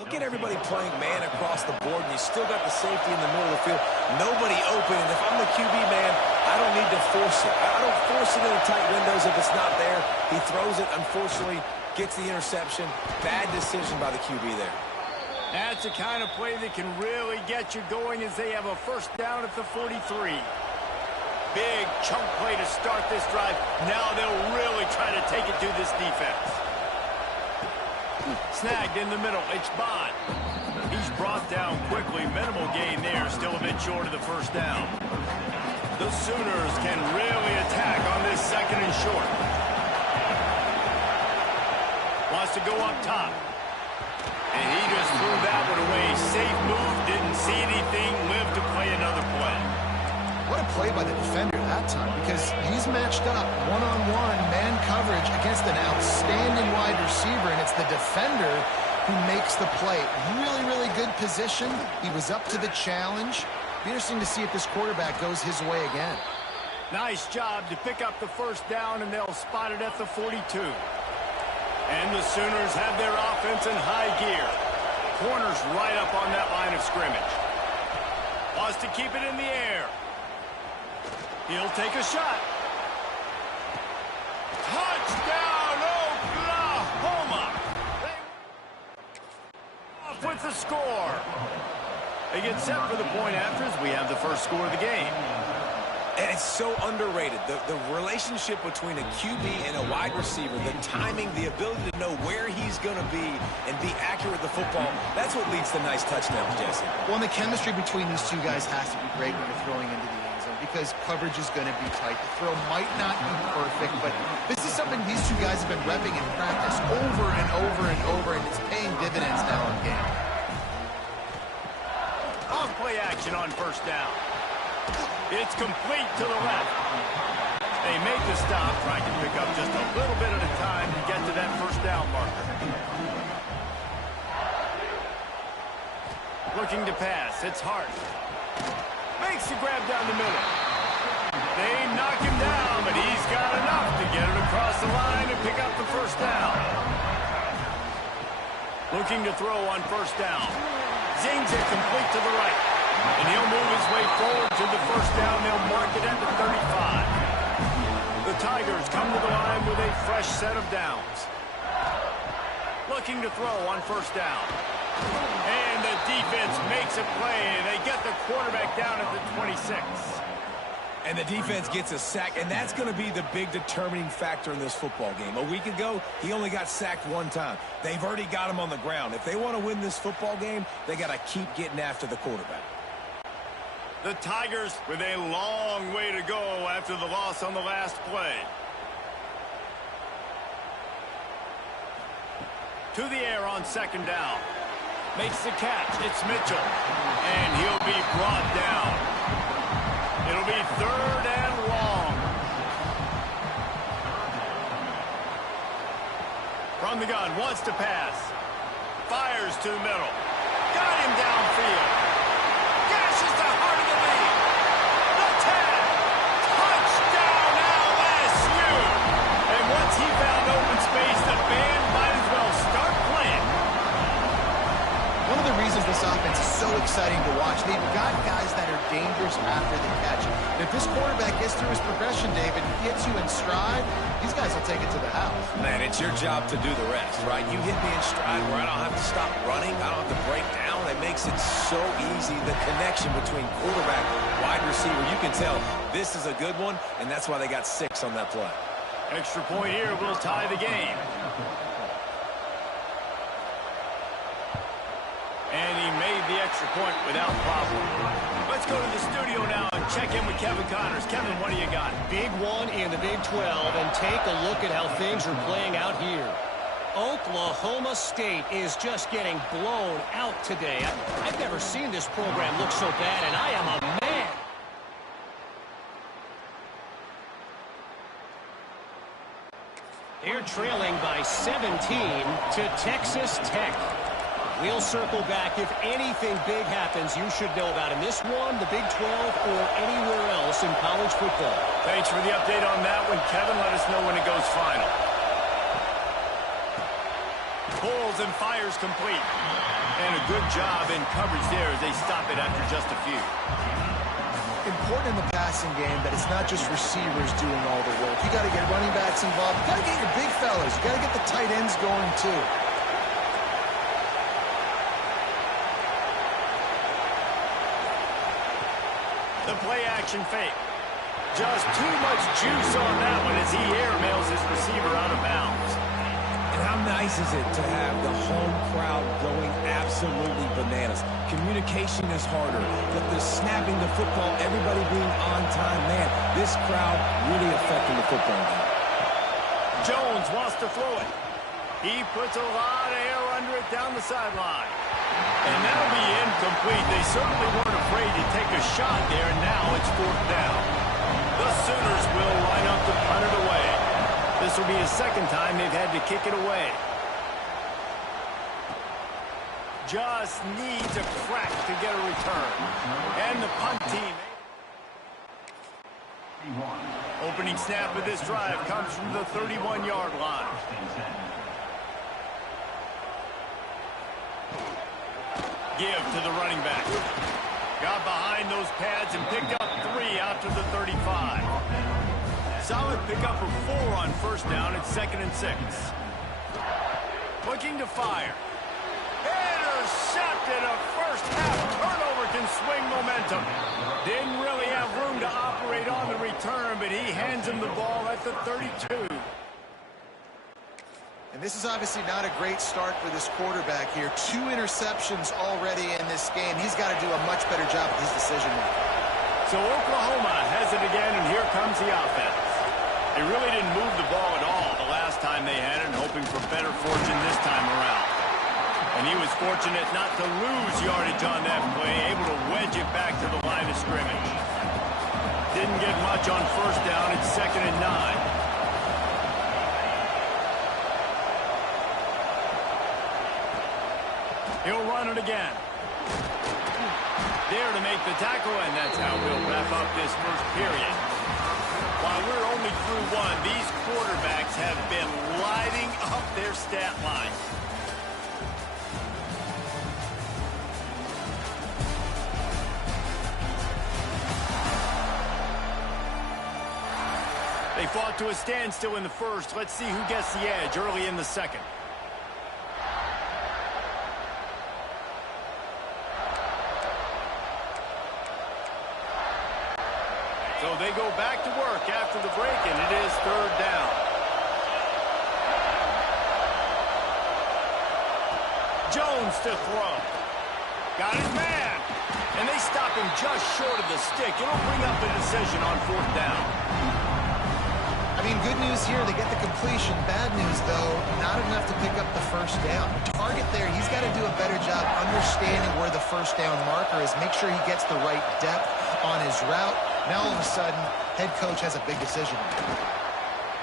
Look at everybody playing man across the board, and you still got the safety in the middle of the field. Nobody open, and if I'm the QB, man, I don't need to force it. I don't force it into tight windows if it's not there. He throws it, unfortunately, gets the interception. Bad decision by the QB there. That's the kind of play that can really get you going as they have a first down at the 43. Big chunk play to start this drive. Now they'll really try to take it to this defense. Snagged in the middle. It's Bond. He's brought down quickly. Minimal gain there. Still a bit short of the first down. The Sooners can really attack on this second and short. Wants to go up top. And he just threw that one away. Safe move, didn't see anything, lived to play another play. What a play by the defender that time, because he's matched up one-on-one man coverage against an outstanding wide receiver, and it's the defender who makes the play. Really, really good position. He was up to the challenge. Be interesting to see if this quarterback goes his way again. Nice job to pick up the first down, and they'll spot it at the 42. And the Sooners have their offense in high gear. Corners right up on that line of scrimmage. Wants to keep it in the air. He'll take a shot. Touchdown, Oklahoma! Off with the score. They get set for the point after as we have the first score of the game. And it's so underrated. The relationship between a QB and a wide receiver, the timing, the ability to know where he's going to be and be accurate with the football, that's what leads to nice touchdowns, Jesse. Well, and the chemistry between these two guys has to be great when you're throwing into the end zone because coverage is going to be tight. The throw might not be perfect, but this is something these two guys have been repping in practice over and over and over, and it's paying dividends now in game. On play action on first down. It's complete to the left. They make the stop, trying to pick up just a little bit at a time to get to that first down marker. Looking to pass. It's Hart. Makes the grab down the middle. They knock him down, but he's got enough to get it across the line and pick up the first down. Looking to throw on first down. Zings it complete to the right. And he'll move his way forward to the first down. They'll mark it at the 35. The Tigers come to the line with a fresh set of downs. Looking to throw on first down. And the defense makes a play. They get the quarterback down at the 26. And the defense gets a sack, and that's going to be the big determining factor in this football game. A week ago, he only got sacked one time. They've already got him on the ground. If they want to win this football game, they got to keep getting after the quarterback. The Tigers with a long way to go after the loss on the last play. To the air on second down. Makes the catch. It's Mitchell. And he'll be brought down. It'll be third and long. From the gun, wants to pass. Fires to the middle. Got him downfield. Gashes the heart of the lead. The 10. Touchdown LSU. And once he found open space, the band might as well start playing. One of the reasons this offense is so exciting to watch, they've got guys that are dangerous after the catch. And if this quarterback gets through his progression, David, gets you in stride, these guys will take it to the house. Man, it's your job to do the rest, right? You hit me in stride where I don't have to stop running. I don't have to break down. It makes it so easy. The connection between quarterback, wide receiver, you can tell this is a good one, and that's why they got 6 on that play. Extra point here will tie the game. And he made the extra point without problem. Let's go to the studio now and check in with Kevin Connors. Kevin, what do you got? Big one in the Big 12, and take a look at how things are playing out here. Oklahoma State is just getting blown out today. I've never seen this program look so bad, and I am a man. They're trailing by 17 to Texas Tech. We'll circle back. If anything big happens, you should know about in this one, the Big 12, or anywhere else in college football. Thanks for the update on that one, Kevin. Let us know when it goes final. Pulls and fires complete. And a good job in coverage there as they stop it after just a few. Important in the passing game that it's not just receivers doing all the work. You got to get running backs involved. You got to get your big fellas. You got to get the tight ends going too. The play-action fake. Just too much juice on that one as he airmails his receiver out of bounds. And how nice is it to have the home crowd going absolutely bananas? Communication is harder. The snapping the football, everybody being on time. Man, this crowd really affecting the football game. Jones wants to throw it. He puts a lot of air under it down the sideline. And that'll be incomplete. They certainly weren't afraid to take a shot there, and now it's 4th down. The Sooners will line up to punt it away. This will be the second time they've had to kick it away. just needs a crack to get a return. And the punt team. Opening snap of this drive comes from the 31-yard line. Give to the running back. Got behind those pads and picked up 3 out to the 35. Solid pickup of 4 on first down at 2nd and 6. Looking to fire. Intercepted. A first half turnover can swing momentum. Didn't really have room to operate on the return, but he hands him the ball at the 32. And this is obviously not a great start for this quarterback here. 2 interceptions already in this game. He's got to do a much better job with his decision making. So Oklahoma has it again, and here comes the offense. They really didn't move the ball at all the last time they had it, hoping for better fortune this time around. And he was fortunate not to lose yardage on that play, able to wedge it back to the line of scrimmage. Didn't get much on first down. It's 2nd and 9. He'll run it again. There to make the tackle, and that's how we'll wrap up this first period. While we're only through 1, these quarterbacks have been lighting up their stat line. They fought to a standstill in the first. Let's see who gets the edge early in the second. So they go back to work after the break, and it is 3rd down. Jones to throw. Got his man. And they stop him just short of the stick. It'll bring up a decision on 4th down. I mean, good news here, they get the completion. Bad news, though, not enough to pick up the first down. Target there, he's got to do a better job understanding where the first down marker is. Make sure he gets the right depth on his route. Now, all of a sudden, head coach has a big decision.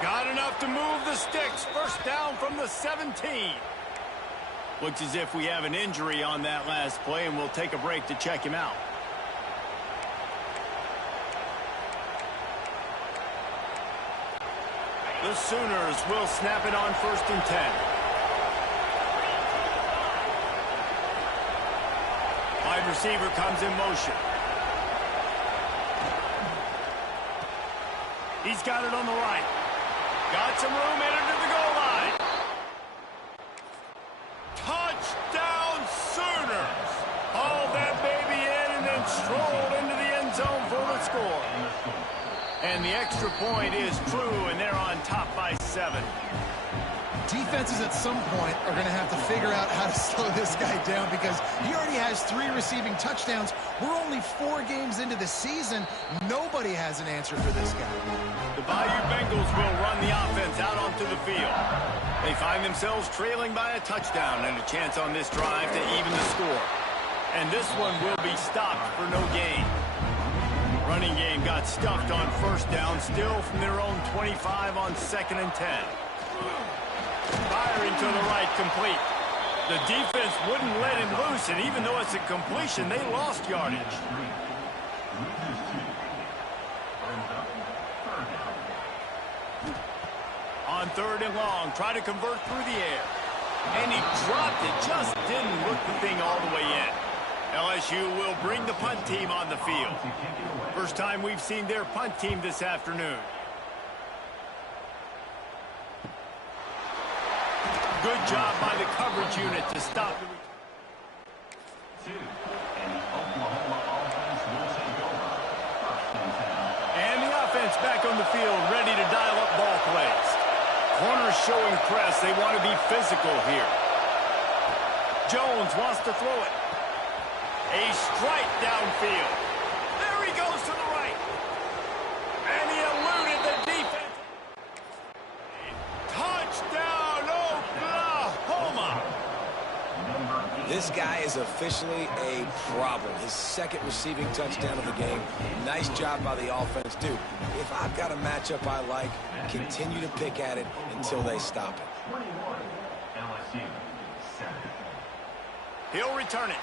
Got enough to move the sticks. First down from the 17. Looks as if we have an injury on that last play, and we'll take a break to check him out. The Sooners will snap it on 1st and 10. Wide receiver comes in motion. He's got it on the right. Got some room, headed to the goal line. Touchdown Sooners! Hauled that baby in and then strolled into the end zone for the score. And the extra point is true, and they're on top by 7. Defenses at some point are going to have to figure out how to slow this guy down because he already has 3 receiving touchdowns. We're only 4 games into the season. Nobody has an answer for this guy. The Bayou Bengals will run the offense out onto the field. They find themselves trailing by a touchdown and a chance on this drive to even the score. And this one will be stopped for no gain. Running game got stuffed on first down, still from their own 25 on 2nd and 10. Firing to the right, complete. The defense wouldn't let him loose, and even though it's a completion, they lost yardage. On 3rd and long, try to convert through the air. And he dropped it, just didn't look the thing all the way in. LSU will bring the punt team on the field. First time we've seen their punt team this afternoon. Good job by the coverage unit to stop the return. And the offense back on the field, ready to dial up ball plays. Corners showing press. They want to be physical here. Jones wants to throw it. A strike downfield. There he goes to the right. And he eluded the defense. Touchdown, Oklahoma. This guy is officially a problem. His 2nd receiving touchdown of the game. Nice job by the offense, too. If I've got a matchup I like, continue to pick at it until they stop it. He'll return it.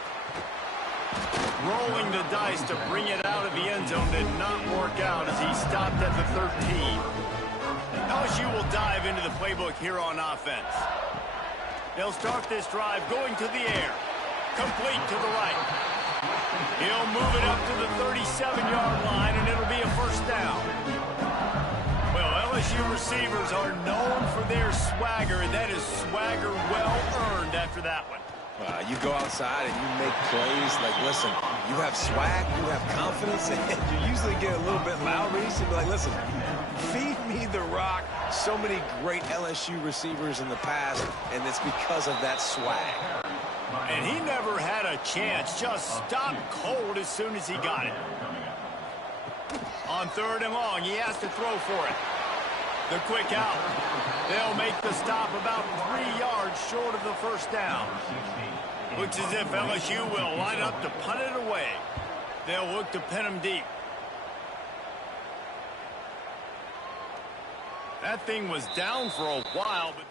Rolling the dice to bring it out of the end zone did not work out as he stopped at the 13. LSU will dive into the playbook here on offense. They'll start this drive going to the air. Complete to the right. He'll move it up to the 37-yard line, and it'll be a first down. Well, LSU receivers are known for their swagger, and that is swagger well earned after that one. You go outside and you make plays. Like, listen, you have swag, you have confidence, and you usually get a little bit loud. You should be like, listen, feed me the rock. So many great LSU receivers in the past, and it's because of that swag. And he never had a chance. Just stopped cold as soon as he got it. On 3rd and long, he has to throw for it. The quick out. They'll make the stop about 3 yards short of the first down. Looks as if LSU will line up to punt it away. They'll look to pin him deep. That thing was down for a while, but...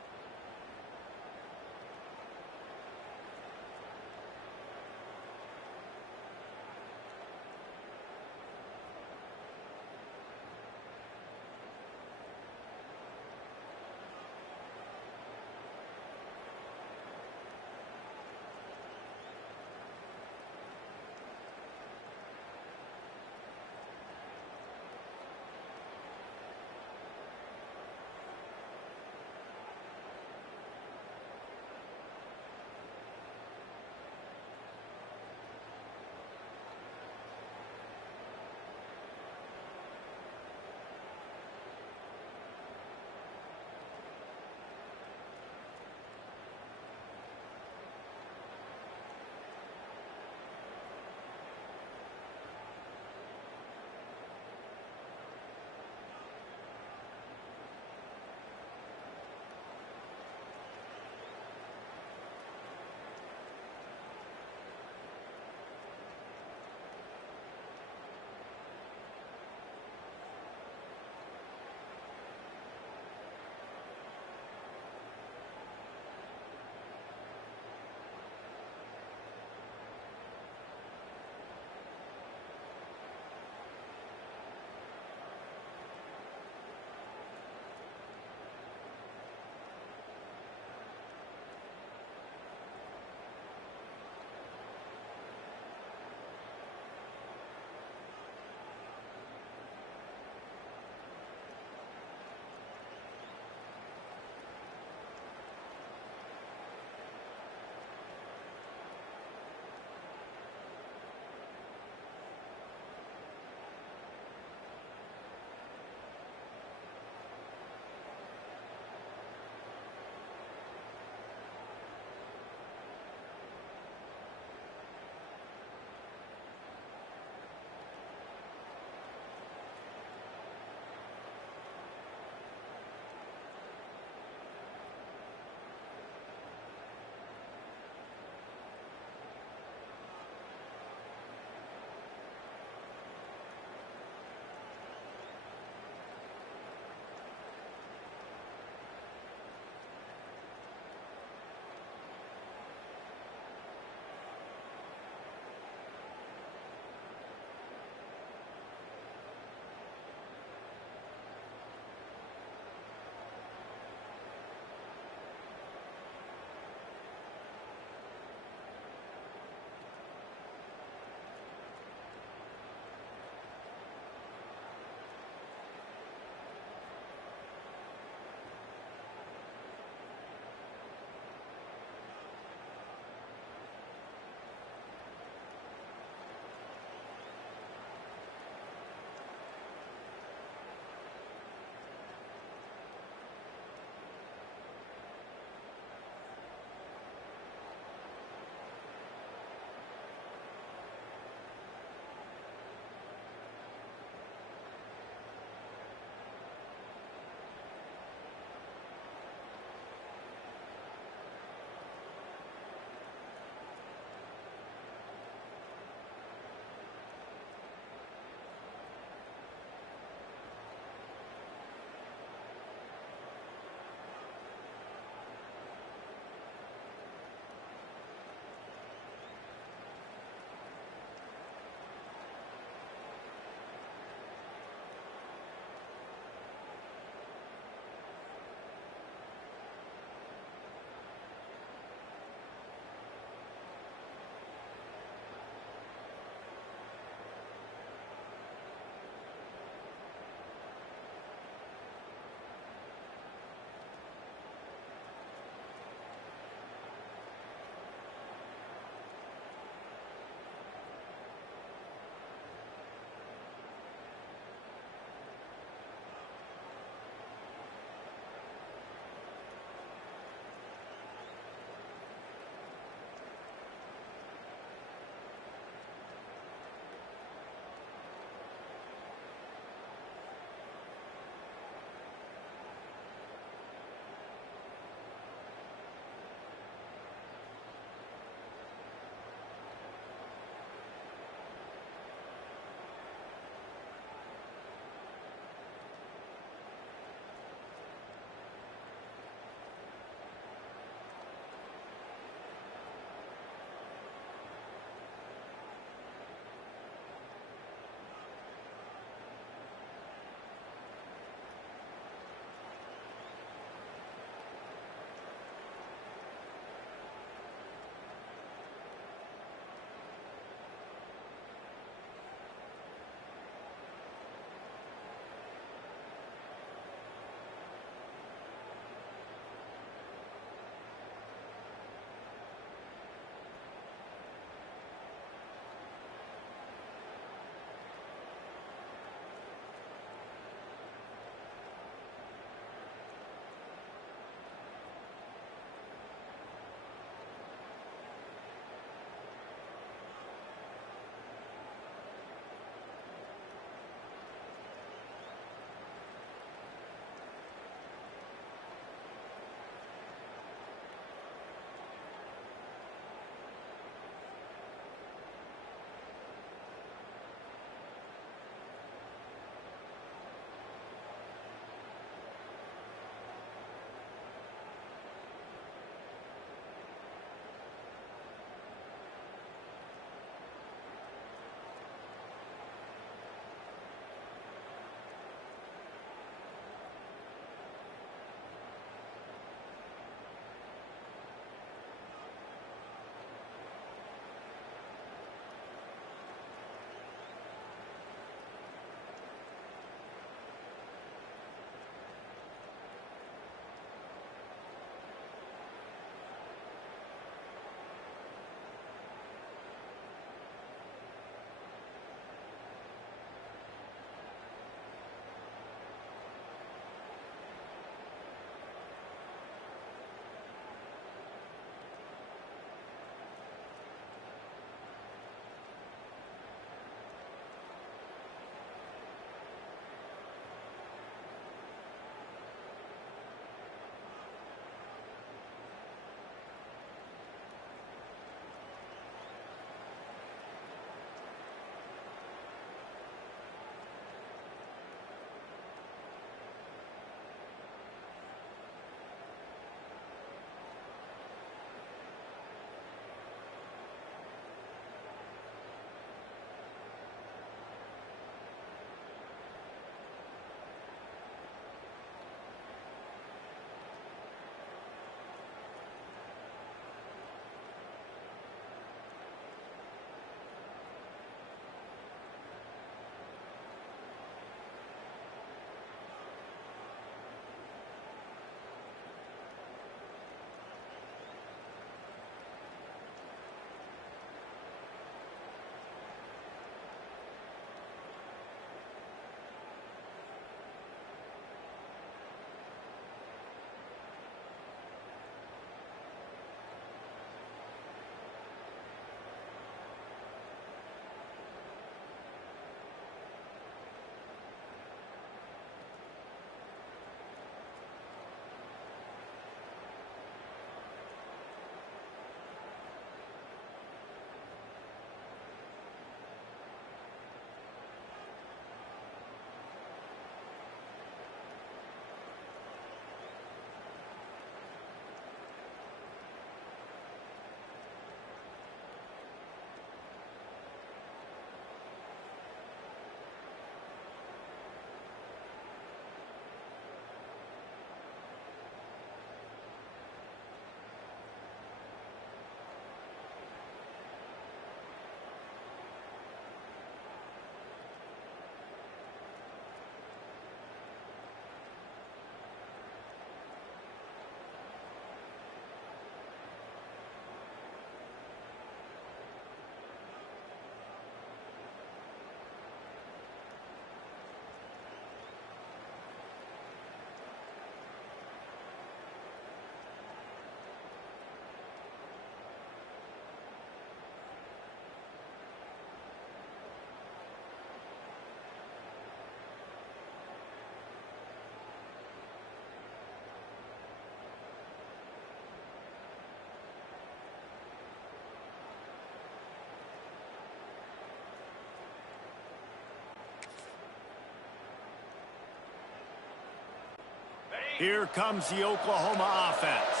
Here comes the Oklahoma offense.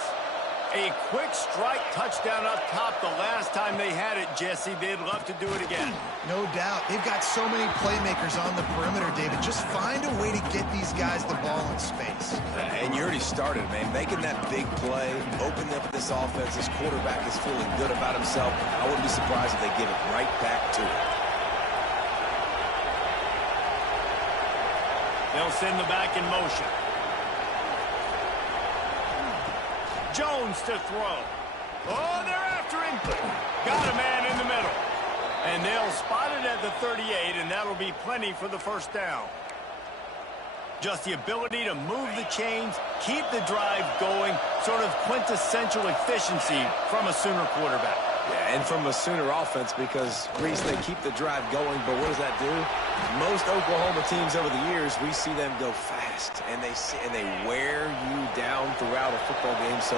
A quick strike touchdown up top the last time they had it, Jesse. They'd love to do it again. No doubt. They've got so many playmakers on the perimeter, David. Just find a way to get these guys the ball in space. And you already started, man. Making that big play, opening up this offense. This quarterback is feeling good about himself. I wouldn't be surprised if they give it right back to him. They'll send the back in motion. Jones to throw. Oh, they're after him. Got a man in the middle. And they'll spot it at the 38, and that'll be plenty for the first down. Just the ability to move the chains, keep the drive going, sort of quintessential efficiency from a Sooner quarterback. Yeah, and from a Sooner offense because, Reese, they keep the drive going, but what does that do? Most Oklahoma teams over the years, we see them go fast, and they wear you down throughout a football game. So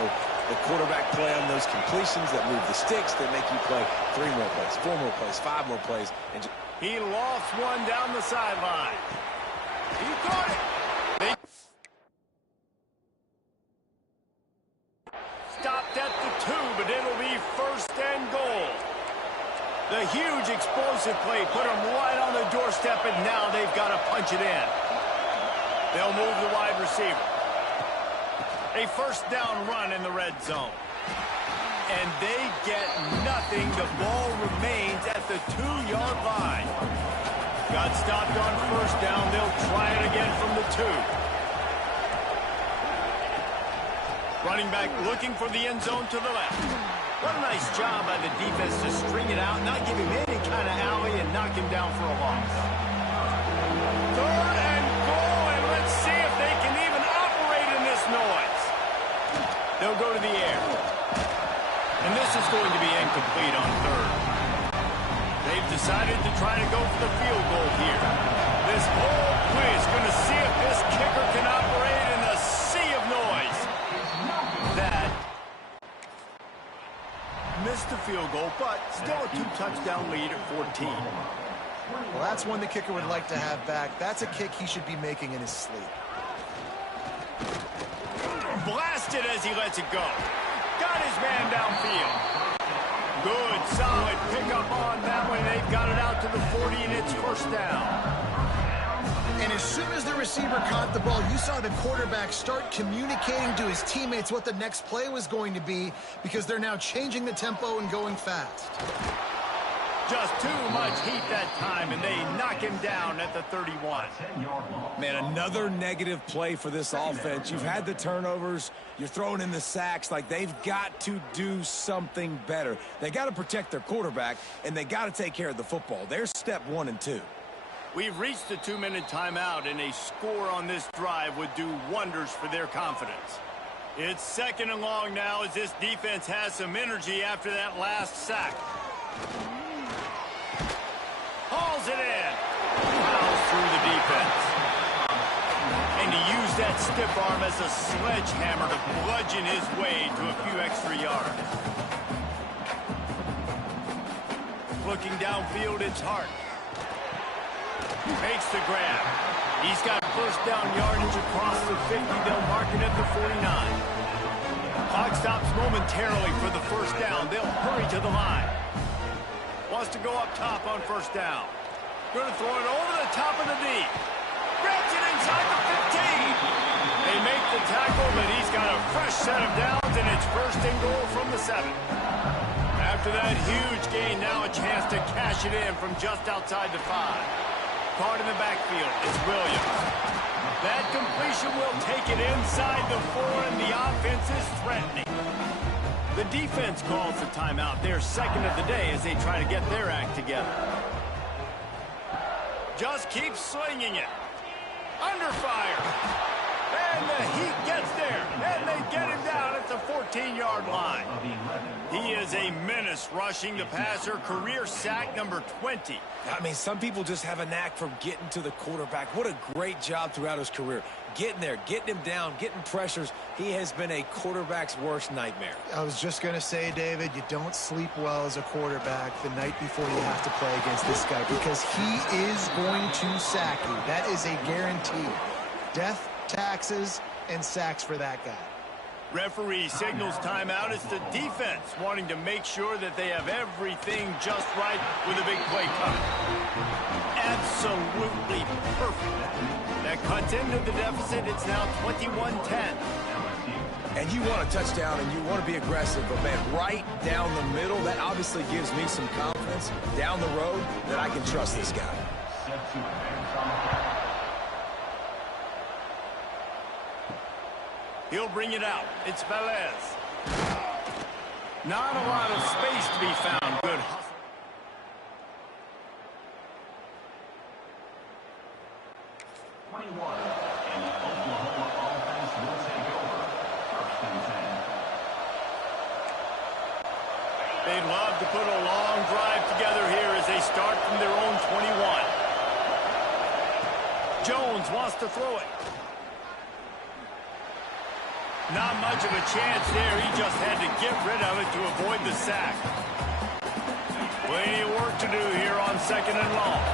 the quarterback play on those completions that move the sticks, that make you play 3 more plays, 4 more plays, 5 more plays. And he lost one down the sideline. He caught it. Stopped at the 2, but it'll be first and goal. The huge explosive play put them right on the doorstep, and now they've got to punch it in. They'll move the wide receiver. A first down run in the red zone. And they get nothing. The ball remains at the 2-yard line. Got stopped on first down. They'll try it again from the 2. Running back looking for the end zone to the left. What a nice job by the defense to string it out, not give him any kind of alley, and knock him down for a loss. Third and goal, and let's see if they can even operate in this noise. They'll go to the air. And this is going to be incomplete on third. They've decided to try to go for the field goal here. This whole play is going to see if this kicker can operate in a sea of noise. That missed the field goal, but still a 2-touchdown lead at 14. Well, that's one the kicker would like to have back. That's a kick he should be making in his sleep. Blasted as he lets it go. Got his man downfield. Good, solid pickup on that one. They've got it out to the 40, and it's first down. And as soon as the receiver caught the ball, you saw the quarterback start communicating to his teammates what the next play was going to be, because they're now changing the tempo and going fast. Just too much heat that time, and they knock him down at the 31. Man, another negative play for this offense. You've had the turnovers. You're throwing in the sacks. Like, they've got to do something better. They got to protect their quarterback, and they got to take care of the football. There's step 1 and 2. We've reached the 2-minute timeout, and a score on this drive would do wonders for their confidence. It's second and long now as this defense has some energy after that last sack. Hauls it in. Fouls through the defense. And to use that stiff arm as a sledgehammer to bludgeon his way to a few extra yards. Looking downfield, it's Hart. Makes the grab. He's got first down yardage across the 50. They'll mark it at the 49. Clock stops momentarily for the first down. They'll hurry to the line. Wants to go up top on first down. Going to throw it over the top of the D. Grabs it inside the 15. They make the tackle, but he's got a fresh set of downs, and it's first and goal from the 7. After that huge gain, now a chance to cash it in from just outside the 5. Caught in the backfield, it's Williams. That completion will take it inside the 4, and the offense is threatening. The defense calls the timeout. They're second of the day as they try to get their act together. Just keep slinging it. Under fire. And the heat gets there. And they get him down at the 14-yard line. He is a menace rushing the passer. Career sack number 20. I mean, some people just have a knack for getting to the quarterback. What a great job throughout his career. Getting there, getting him down, getting pressures. He has been a quarterback's worst nightmare. I was just going to say, David, you don't sleep well as a quarterback the night before you have to play against this guy, because he is going to sack you. That is a guarantee. Death, taxes, and sacks for that guy. Referee signals timeout. It's the defense wanting to make sure that they have everything just right with a big play coming. Absolutely perfect. That cuts into the deficit. It's now 21-10. And you want a touchdown and you want to be aggressive, but man, right down the middle, that obviously gives me some confidence down the road that I can trust this guy. He'll bring it out. It's Velez. Not a lot of space to be found. Good hustle. They'd love to put a long drive together here as they start from their own 21. Jones wants to throw it. Not much of a chance there. He just had to get rid of it to avoid the sack. Plenty of work to do here on 2nd and long.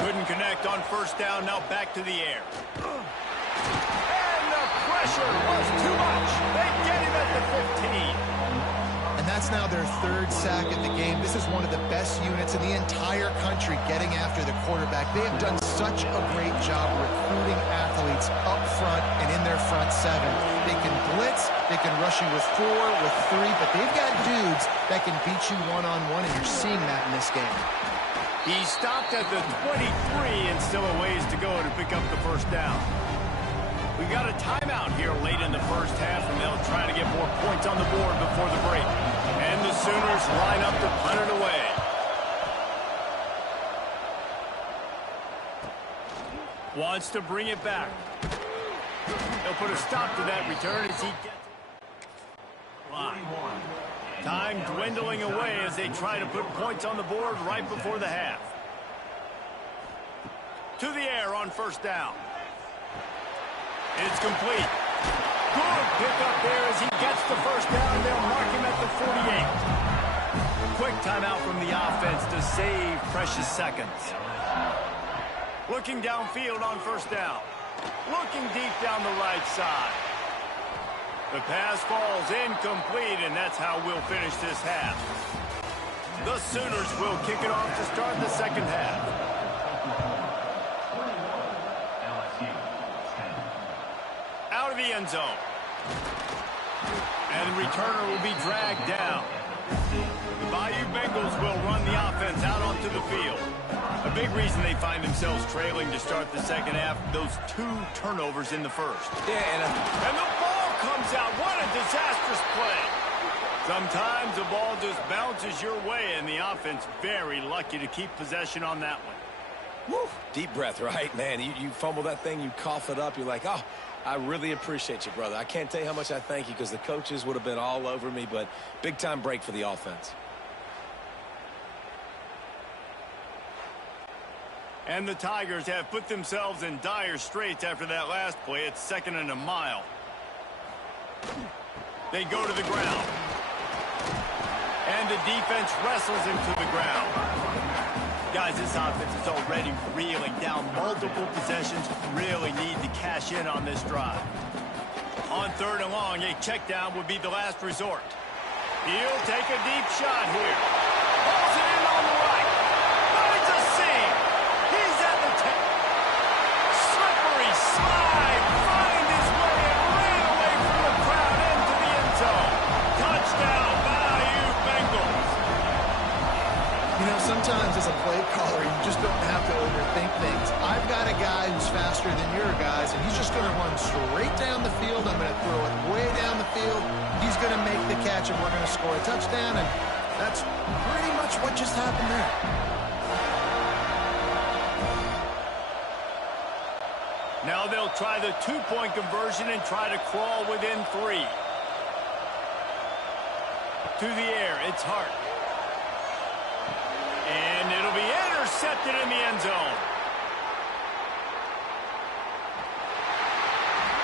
Couldn't connect on 1st down. Now back to the air. And the pressure was too much. They get him at the 15. And that's now their 3rd sack of the game. This is one of the best units in the entire country getting after the quarterback. They have done such a great job recruiting athletes up front and in their front 7. They can blitz, they can rush you with 4, with 3, but they've got dudes that can beat you one-on-one, and you're seeing that in this game. He stopped at the 23 and still a ways to go to pick up the 1st down. We got a timeout here late in the 1st half, and they'll try to get more points on the board before the break. And the Sooners line up to punt it away. Wants to bring it back. They'll put a stop to that return as he gets line. Time dwindling away as they try to put points on the board right before the half. To the air on 1st down. It's complete. Good pickup there as he gets the 1st down. They'll mark him at the 48. Quick timeout from the offense to save precious seconds. Looking downfield on 1st down. Looking deep down the right side. The pass falls incomplete, and that's how we'll finish this half. The Sooners will kick it off to start the 2nd half. Out of the end zone. And the returner will be dragged down. The Bayou Bengals will run the offense out onto the field. A big reason they find themselves trailing to start the 2nd half, those 2 turnovers in the 1st. Yeah, and the ball comes out. What a disastrous play. Sometimes the ball just bounces your way, and the offense very lucky to keep possession on that one. Woo. Deep breath, right? Man, you fumble that thing, you cough it up, you're like, oh, I really appreciate you, brother. I can't tell you how much I thank you because the coaches would have been all over me, but big-time break for the offense. And the Tigers have put themselves in dire straits after that last play. It's 2nd and a mile. They go to the ground. And the defense wrestles him to the ground. Guys, this offense is already reeling down multiple possessions. Really need to cash in on this drive. On 3rd and long, a check down would be the last resort. He'll take a deep shot here. Pulls it in on the right. But it's a seam. He's at the 10. Slippery slide. Find his way and ran away from the crowd into the end zone. Touchdown, Bayou Bengals. You know, sometimes as a play caller, you just don't have to overthink things. I've got a guy who's faster than your guys, and he's just going to run straight down the field. I'm going to throw it way down the field. He's going to make the catch, and we're going to score a touchdown, and that's pretty much what just happened there. Now they'll try the 2-point conversion and try to crawl within 3. To the air, it's Hart. And it'll be intercepted in the end zone.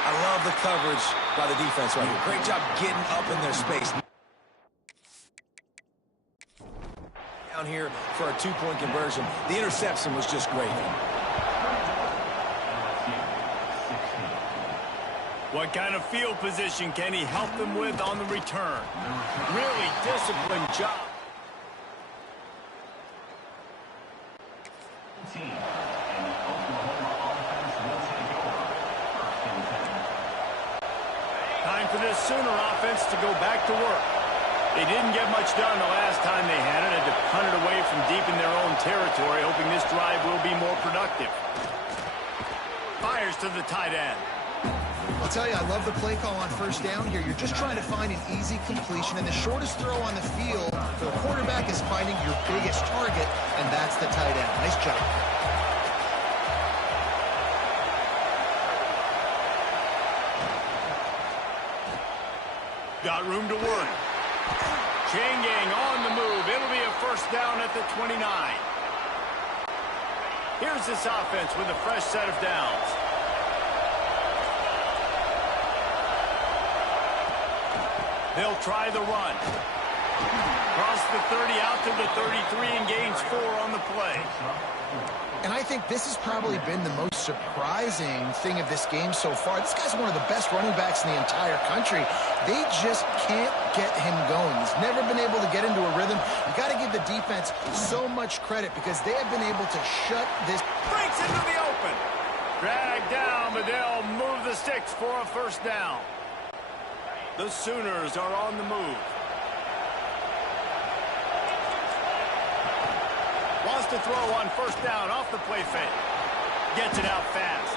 I love the coverage by the defense right here. Great job getting up in their space. Down here for a 2-point conversion. The interception was just great. What kind of field position can he help them with on the return? Really disciplined job. Time for this Sooner offense to go back to work. They didn't get much done the last time they had it. Had to punt it away from deep in their own territory, hoping this drive will be more productive. Fires to the tight end. I'll tell you, I love the play call on first down here. You're just trying to find an easy completion, and the shortest throw on the field for the quarterback is finding your biggest target, and that's the tight end. Nice job. Got room to work. Chain gang on the move. It'll be a first down at the 29. Here's this offense with a fresh set of downs. They'll try the run. Cross the 30 out to the 33 and gains 4 on the play. And I think this has probably been the most surprising thing of this game so far. This guy's one of the best running backs in the entire country. They just can't get him going. He's never been able to get into a rhythm. You got to give the defense so much credit because they have been able to shut this. Breaks into the open. Dragged down, but they'll move the sticks for a first down. The Sooners are on the move. Wants to throw on first down off the play fake. Gets it out fast.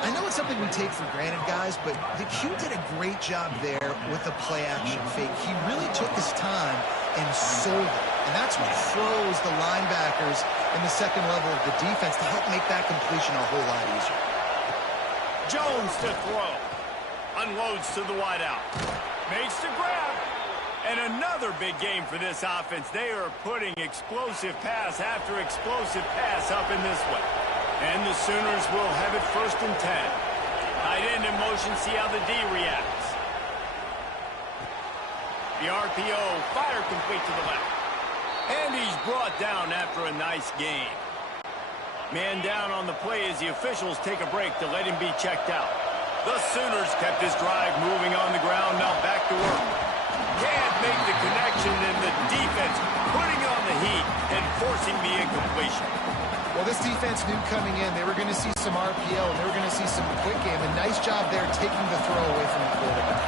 I know it's something we take for granted, guys, but the Q did a great job there with the play-action fake. He really took his time and sold it. And that's what froze the linebackers in the second level of the defense to help make that completion a whole lot easier. Jones to throw. Unloads to the wideout. Makes the grab. And another big game for this offense. They are putting explosive pass after explosive pass up in this one. And the Sooners will have it first and 10. Tight end in motion, see how the D reacts. The RPO, fire complete to the left. And he's brought down after a nice game. Man down on the play as the officials take a break to let him be checked out. The Sooners kept this drive moving on the ground, now back to work. Can't make the connection, and the defense putting on the heat and forcing the incompletion. Well, this defense knew coming in they were going to see some RPO, and they were going to see some quick game. A nice job there taking the throw away from the quarterback.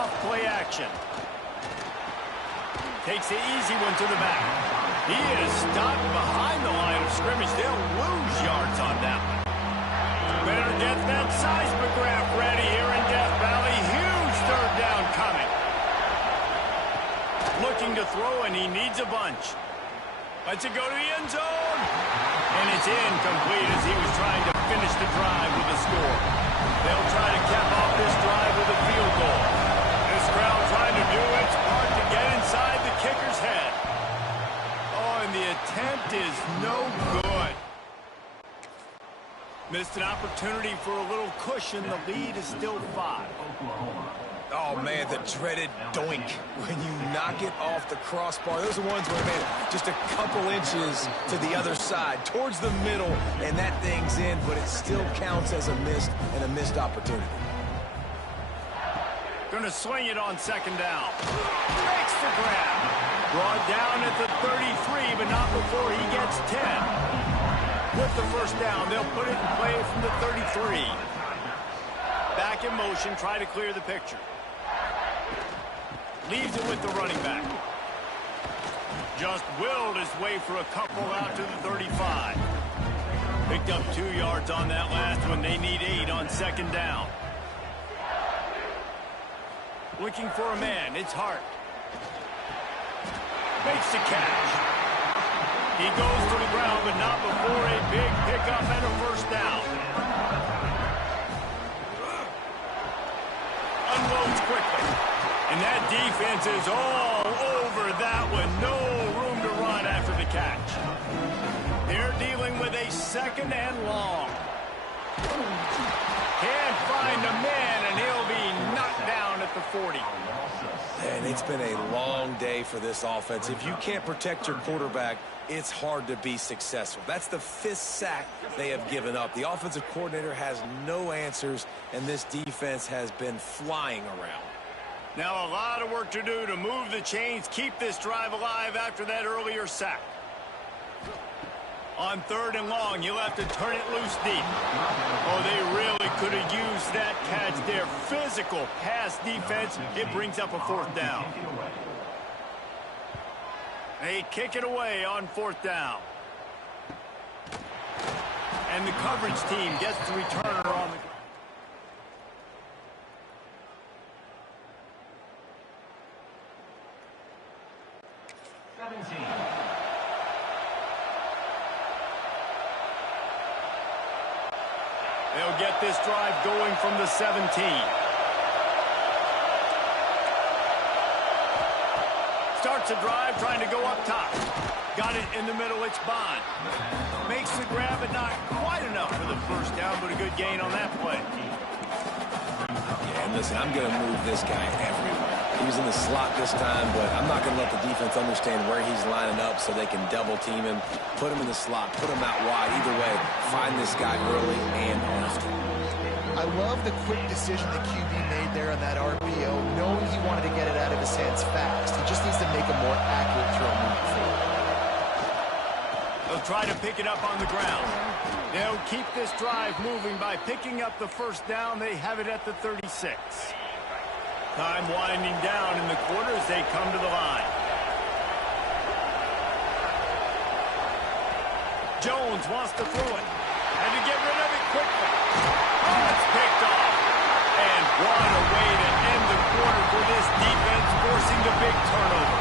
Off play action. Takes the easy one to the back. He is stopped behind the line of scrimmage. They'll lose yards on that one. Better get that seismograph ready here in Death Valley. Huge third down coming. Looking to throw, and he needs a bunch. Lets it go to the end zone. And it's incomplete as he was trying to finish the drive with a score. They'll try to cap off this drive with a field goal. This crowd trying to do its part to get inside the kicker's head. Oh, and the attempt is no good. Missed an opportunity for a little cushion. The lead is still 5. Oh, man, the dreaded doink when you knock it off the crossbar. Those are ones where, man, just a couple inches to the other side, towards the middle, and that thing's in, but it still counts as a missed opportunity. Gonna swing it on second down. Makes the grab. Brought down at the 33, but not before he gets 10. With the first down, they'll put it in play from the 33. Back in motion, try to clear the picture. Leaves it with the running back. Just willed his way for a couple out to the 35. Picked up 2 yards on that last one. They need 8 on second down. Looking for a man. It's Hart. Makes the catch. He goes to the ground, but not before a big pickup and a first down. Unloads quickly. And that defense is all over that one. No room to run after the catch. They're dealing with a second and long. Can't find a man, and he'll be knocked down at the 40. And they It's been a long day for this offense. If you can't protect your quarterback, it's hard to be successful. That's the 5th sack they have given up. The offensive coordinator has no answers, and this defense has been flying around. Now a lot of work to do to move the chains, keep this drive alive after that earlier sack. On 3rd and long, you'll have to turn it loose deep. Oh, they really could have used that catch there. Physical pass defense. It brings up a 4th down. They kick it away on 4th down. And the coverage team gets the returner on the ground. They'll get this drive going from the 17. Starts a drive trying to go up top. Got it in the middle, it's Bond. Makes the grab, but not quite enough for the 1st down, but a good gain on that play. Yeah, and listen, I'm going to move this guy everywhere. He was in the slot this time, but I'm not going to let the defense understand where he's lining up so they can double team him, put him in the slot, put him out wide. Either way, find this guy early and often. I love the quick decision that QB made there on that RPO, knowing he wanted to get it out of his hands fast. He just needs to make a more accurate throw moving forward. They'll try to pick it up on the ground. They'll keep this drive moving by picking up the 1st down. They have it at the 36. Time winding down in the quarter as they come to the line. Jones wants to throw it. And to get rid of it quickly. Oh, it's picked off. And what a way to end the quarter for this defense, forcing the big turnover.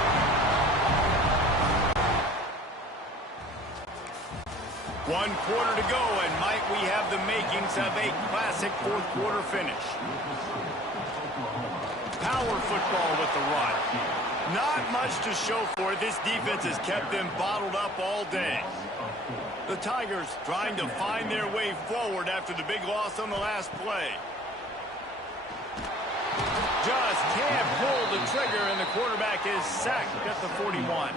One quarter to go, and might we have the makings of a classic 4th quarter finish. Power football with the run. Not much to show for it. This defense has kept them bottled up all day. The Tigers trying to find their way forward after the big loss on the last play. Just can't pull the trigger, and the quarterback is sacked at the 41.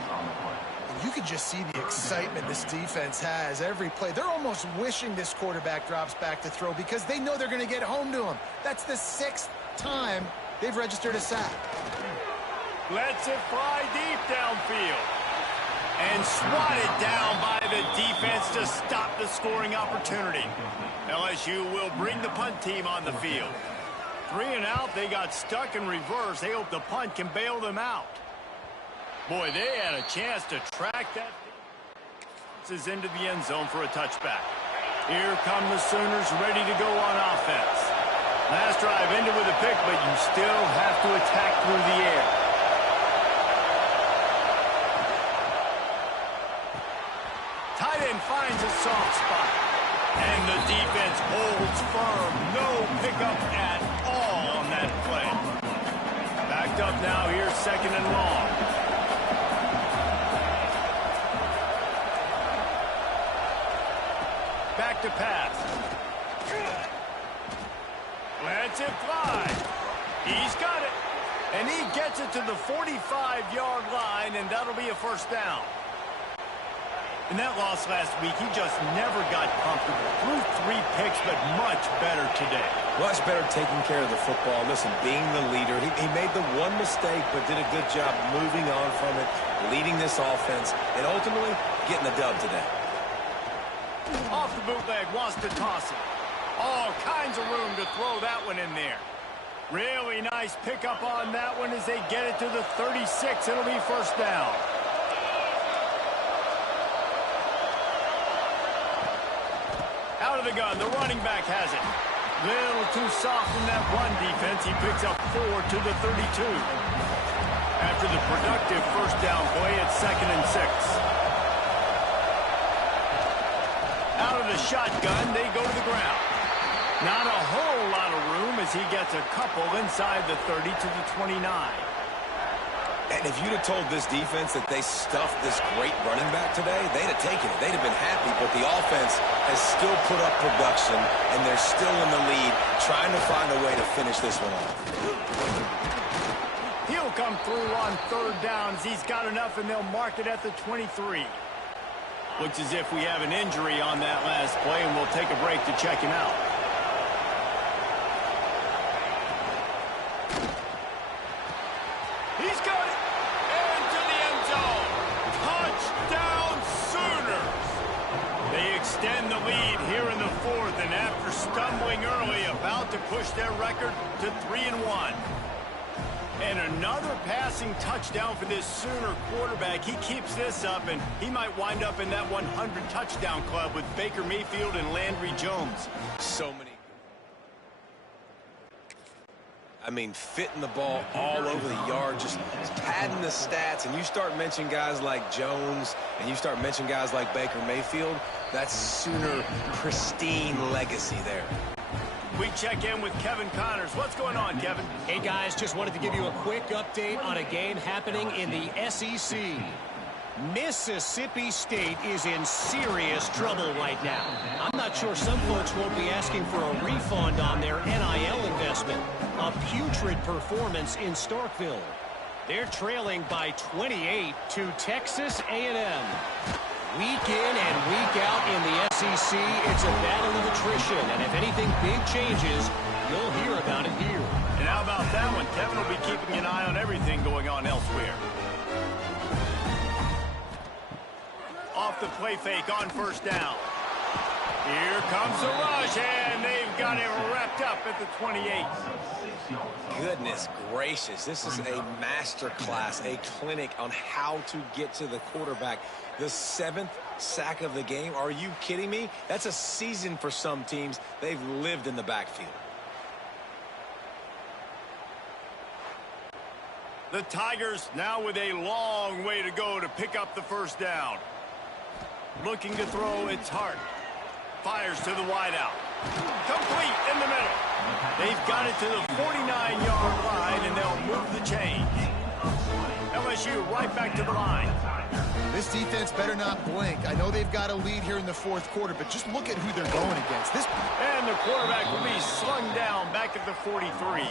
You can just see the excitement this defense has every play. They're almost wishing this quarterback drops back to throw because they know they're going to get home to him. That's the 6th time they've registered a sack. Lets it fly deep downfield. And swatted down by the defense to stop the scoring opportunity. LSU will bring the punt team on the field. 3 and out, they got stuck in reverse. They hope the punt can bail them out. Boy, they had a chance to track that. This is into the end zone for a touchback. Here come the Sooners ready to go on offense. Last drive ended with a pick, but you still have to attack through the air. Tight end finds a soft spot. And the defense holds firm. No pickup at all on that play. Backed up now here, 2nd and long. Back to pass. Lets it fly. He's got it. And he gets it to the 45-yard line, and that'll be a 1st down. In that loss last week, he just never got comfortable. Threw 3 picks, but much better today. Much better taking care of the football. Listen, being the leader, he made the one mistake, but did a good job moving on from it, leading this offense, and ultimately getting the dub today. Off the bootleg, wants to toss it. All kinds of room to throw that one in there. Really nice pickup on that one as they get it to the 36. It'll be 1st down. Out of the gun, the running back has it. Little too soft in that run defense. He picks up 4 to the 32. After the productive 1st down play, it's 2nd and 6. Out of the shotgun, they go to the ground. Not a whole lot of room as he gets a couple inside the 30 to the 29. And if you'd have told this defense that they stuffed this great running back today, they'd have taken it. They'd have been happy, but the offense has still put up production, and they're still in the lead, trying to find a way to finish this one off. He'll come through on third downs. He's got enough, and they'll mark it at the 23. Looks as if we have an injury on that last play, and we'll take a break to check him out. He's got it into the end zone. Touchdown Sooners. They extend the lead here in the fourth, and after stumbling early, about to push their record to 3-1. And another passing touchdown for this Sooner quarterback. He keeps this up, and he might wind up in that 100 touchdown club with Baker Mayfield and Landry Jones. So many. I mean, fitting the ball all over the yard, just padding the stats, and you start mentioning guys like Jones, and you start mentioning guys like Baker Mayfield, that's Sooner pristine legacy there. We check in with Kevin Connors. What's going on, Kevin? Hey, guys, just wanted to give you a quick update on a game happening in the SEC. Mississippi State is in serious trouble right now. I'm not sure some folks won't be asking for a refund on their NIL investment. A putrid performance in Starkville. They're trailing by 28 to Texas A&M. Week in and week out in the SEC, it's a battle of attrition, and if anything big changes, you'll hear about it here. And how about that one? Kevin will be keeping an eye on everything going on elsewhere. Off the play fake on first down. Here comes the rush, and they've got it wrapped up at the 28. Goodness gracious, this is a master class, a clinic on how to get to the quarterback. The 7th sack of the game. Are you kidding me? That's a season for some teams. They've lived in the backfield. The Tigers now with a long way to go to pick up the first down. Looking to throw, it's Hart. Fires to the wideout. Complete in the middle. They've got it to the 49-yard line, and they'll move the chains. LSU right back to the line. This defense better not blink. I know they've got a lead here in the fourth quarter, but just look at who they're going against. And the quarterback will be slung down back at the 43.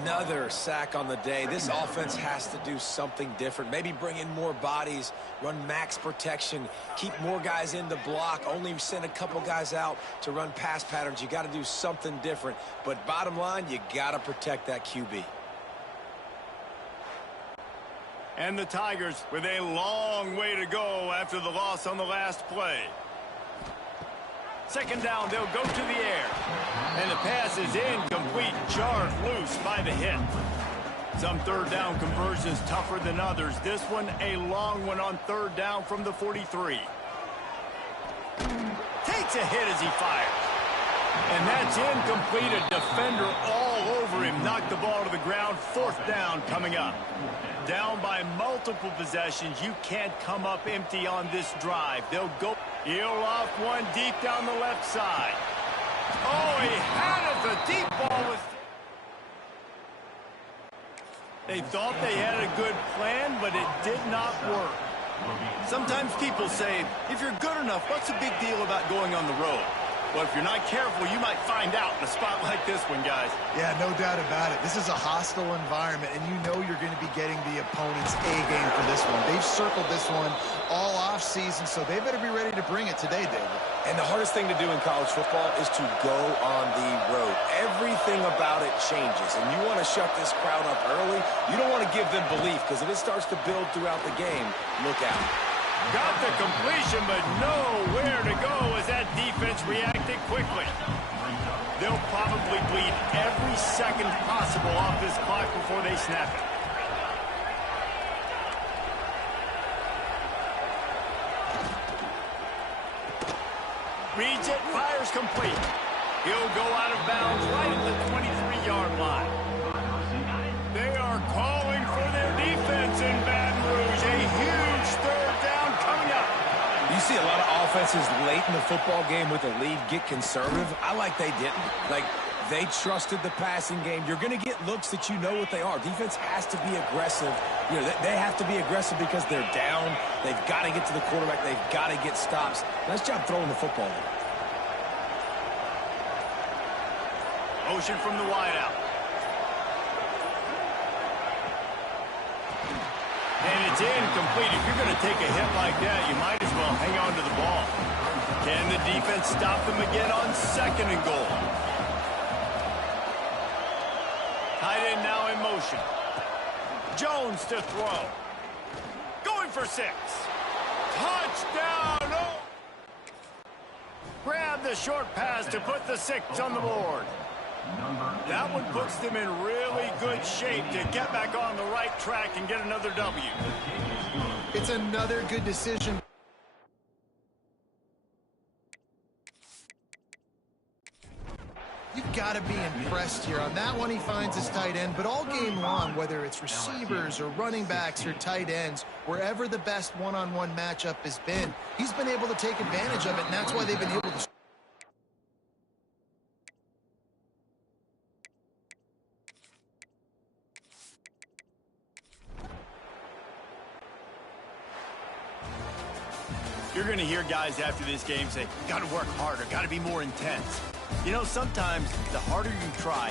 Another sack on the day. This offense has to do something different. Maybe bring in more bodies, run max protection, keep more guys in the block, only send a couple guys out to run pass patterns. You got to do something different. But bottom line, you got to protect that QB. And the Tigers with a long way to go after the loss on the last play. Second down, they'll go to the air. And the pass is incomplete, jarred loose by the hit. Some third down conversions tougher than others. This one, a long one on third down from the 43. Takes a hit as he fires. And that's incomplete. A defender all over him. Knocked the ball to the ground. Fourth down coming up. Down by multiple possessions. You can't come up empty on this drive. They'll go. He'll off one deep down the left side. Oh, he had it. The deep ball was... They thought they had a good plan, but it did not work. Sometimes people say, if you're good enough, what's the big deal about going on the road? Well, if you're not careful, you might find out in a spot like this one, guys. Yeah, no doubt about it. This is a hostile environment, and you know you're going to be getting the opponent's A game for this one. They've circled this one all offseason, so they better be ready to bring it today, David. And the hardest thing to do in college football is to go on the road. Everything about it changes, and you want to shut this crowd up early. You don't want to give them belief, because if it starts to build throughout the game, look out. Got the completion, but nowhere to go as that defense reacted quickly. They'll probably bleed every second possible off this clock before they snap it. Reads it, fires complete. He'll go out of bounds right at the 23-yard line. They are calling for their defense in Baton Rouge. A huge third down coming up. You see a lot of offenses late in the football game with a lead get conservative. I like they didn't. Like, they trusted the passing game. You're going to get looks that you know what they are. Defense has to be aggressive. You know, they have to be aggressive because they're down. They've got to get to the quarterback. They've got to get stops. Nice job throwing the football. Motion from the wideout. And it's incomplete. If you're going to take a hit like that, you might as well hang on to the ball. Can the defense stop them again on 2nd and goal? Tight end now in motion. Jones to throw. Going for 6. Touchdown! Oh! Grab the short pass to put the 6 on the board. That one puts them in really good shape to get back on the right track and get another W. It's another good decision. You've got to be impressed here. On that one, he finds his tight end, but all game long, whether it's receivers or running backs or tight ends, wherever the best one-on-one matchup has been, he's been able to take advantage of it, and that's why they've been able to. You're going to hear guys after this game say, got to work harder, got to be more intense. You know, sometimes the harder you try,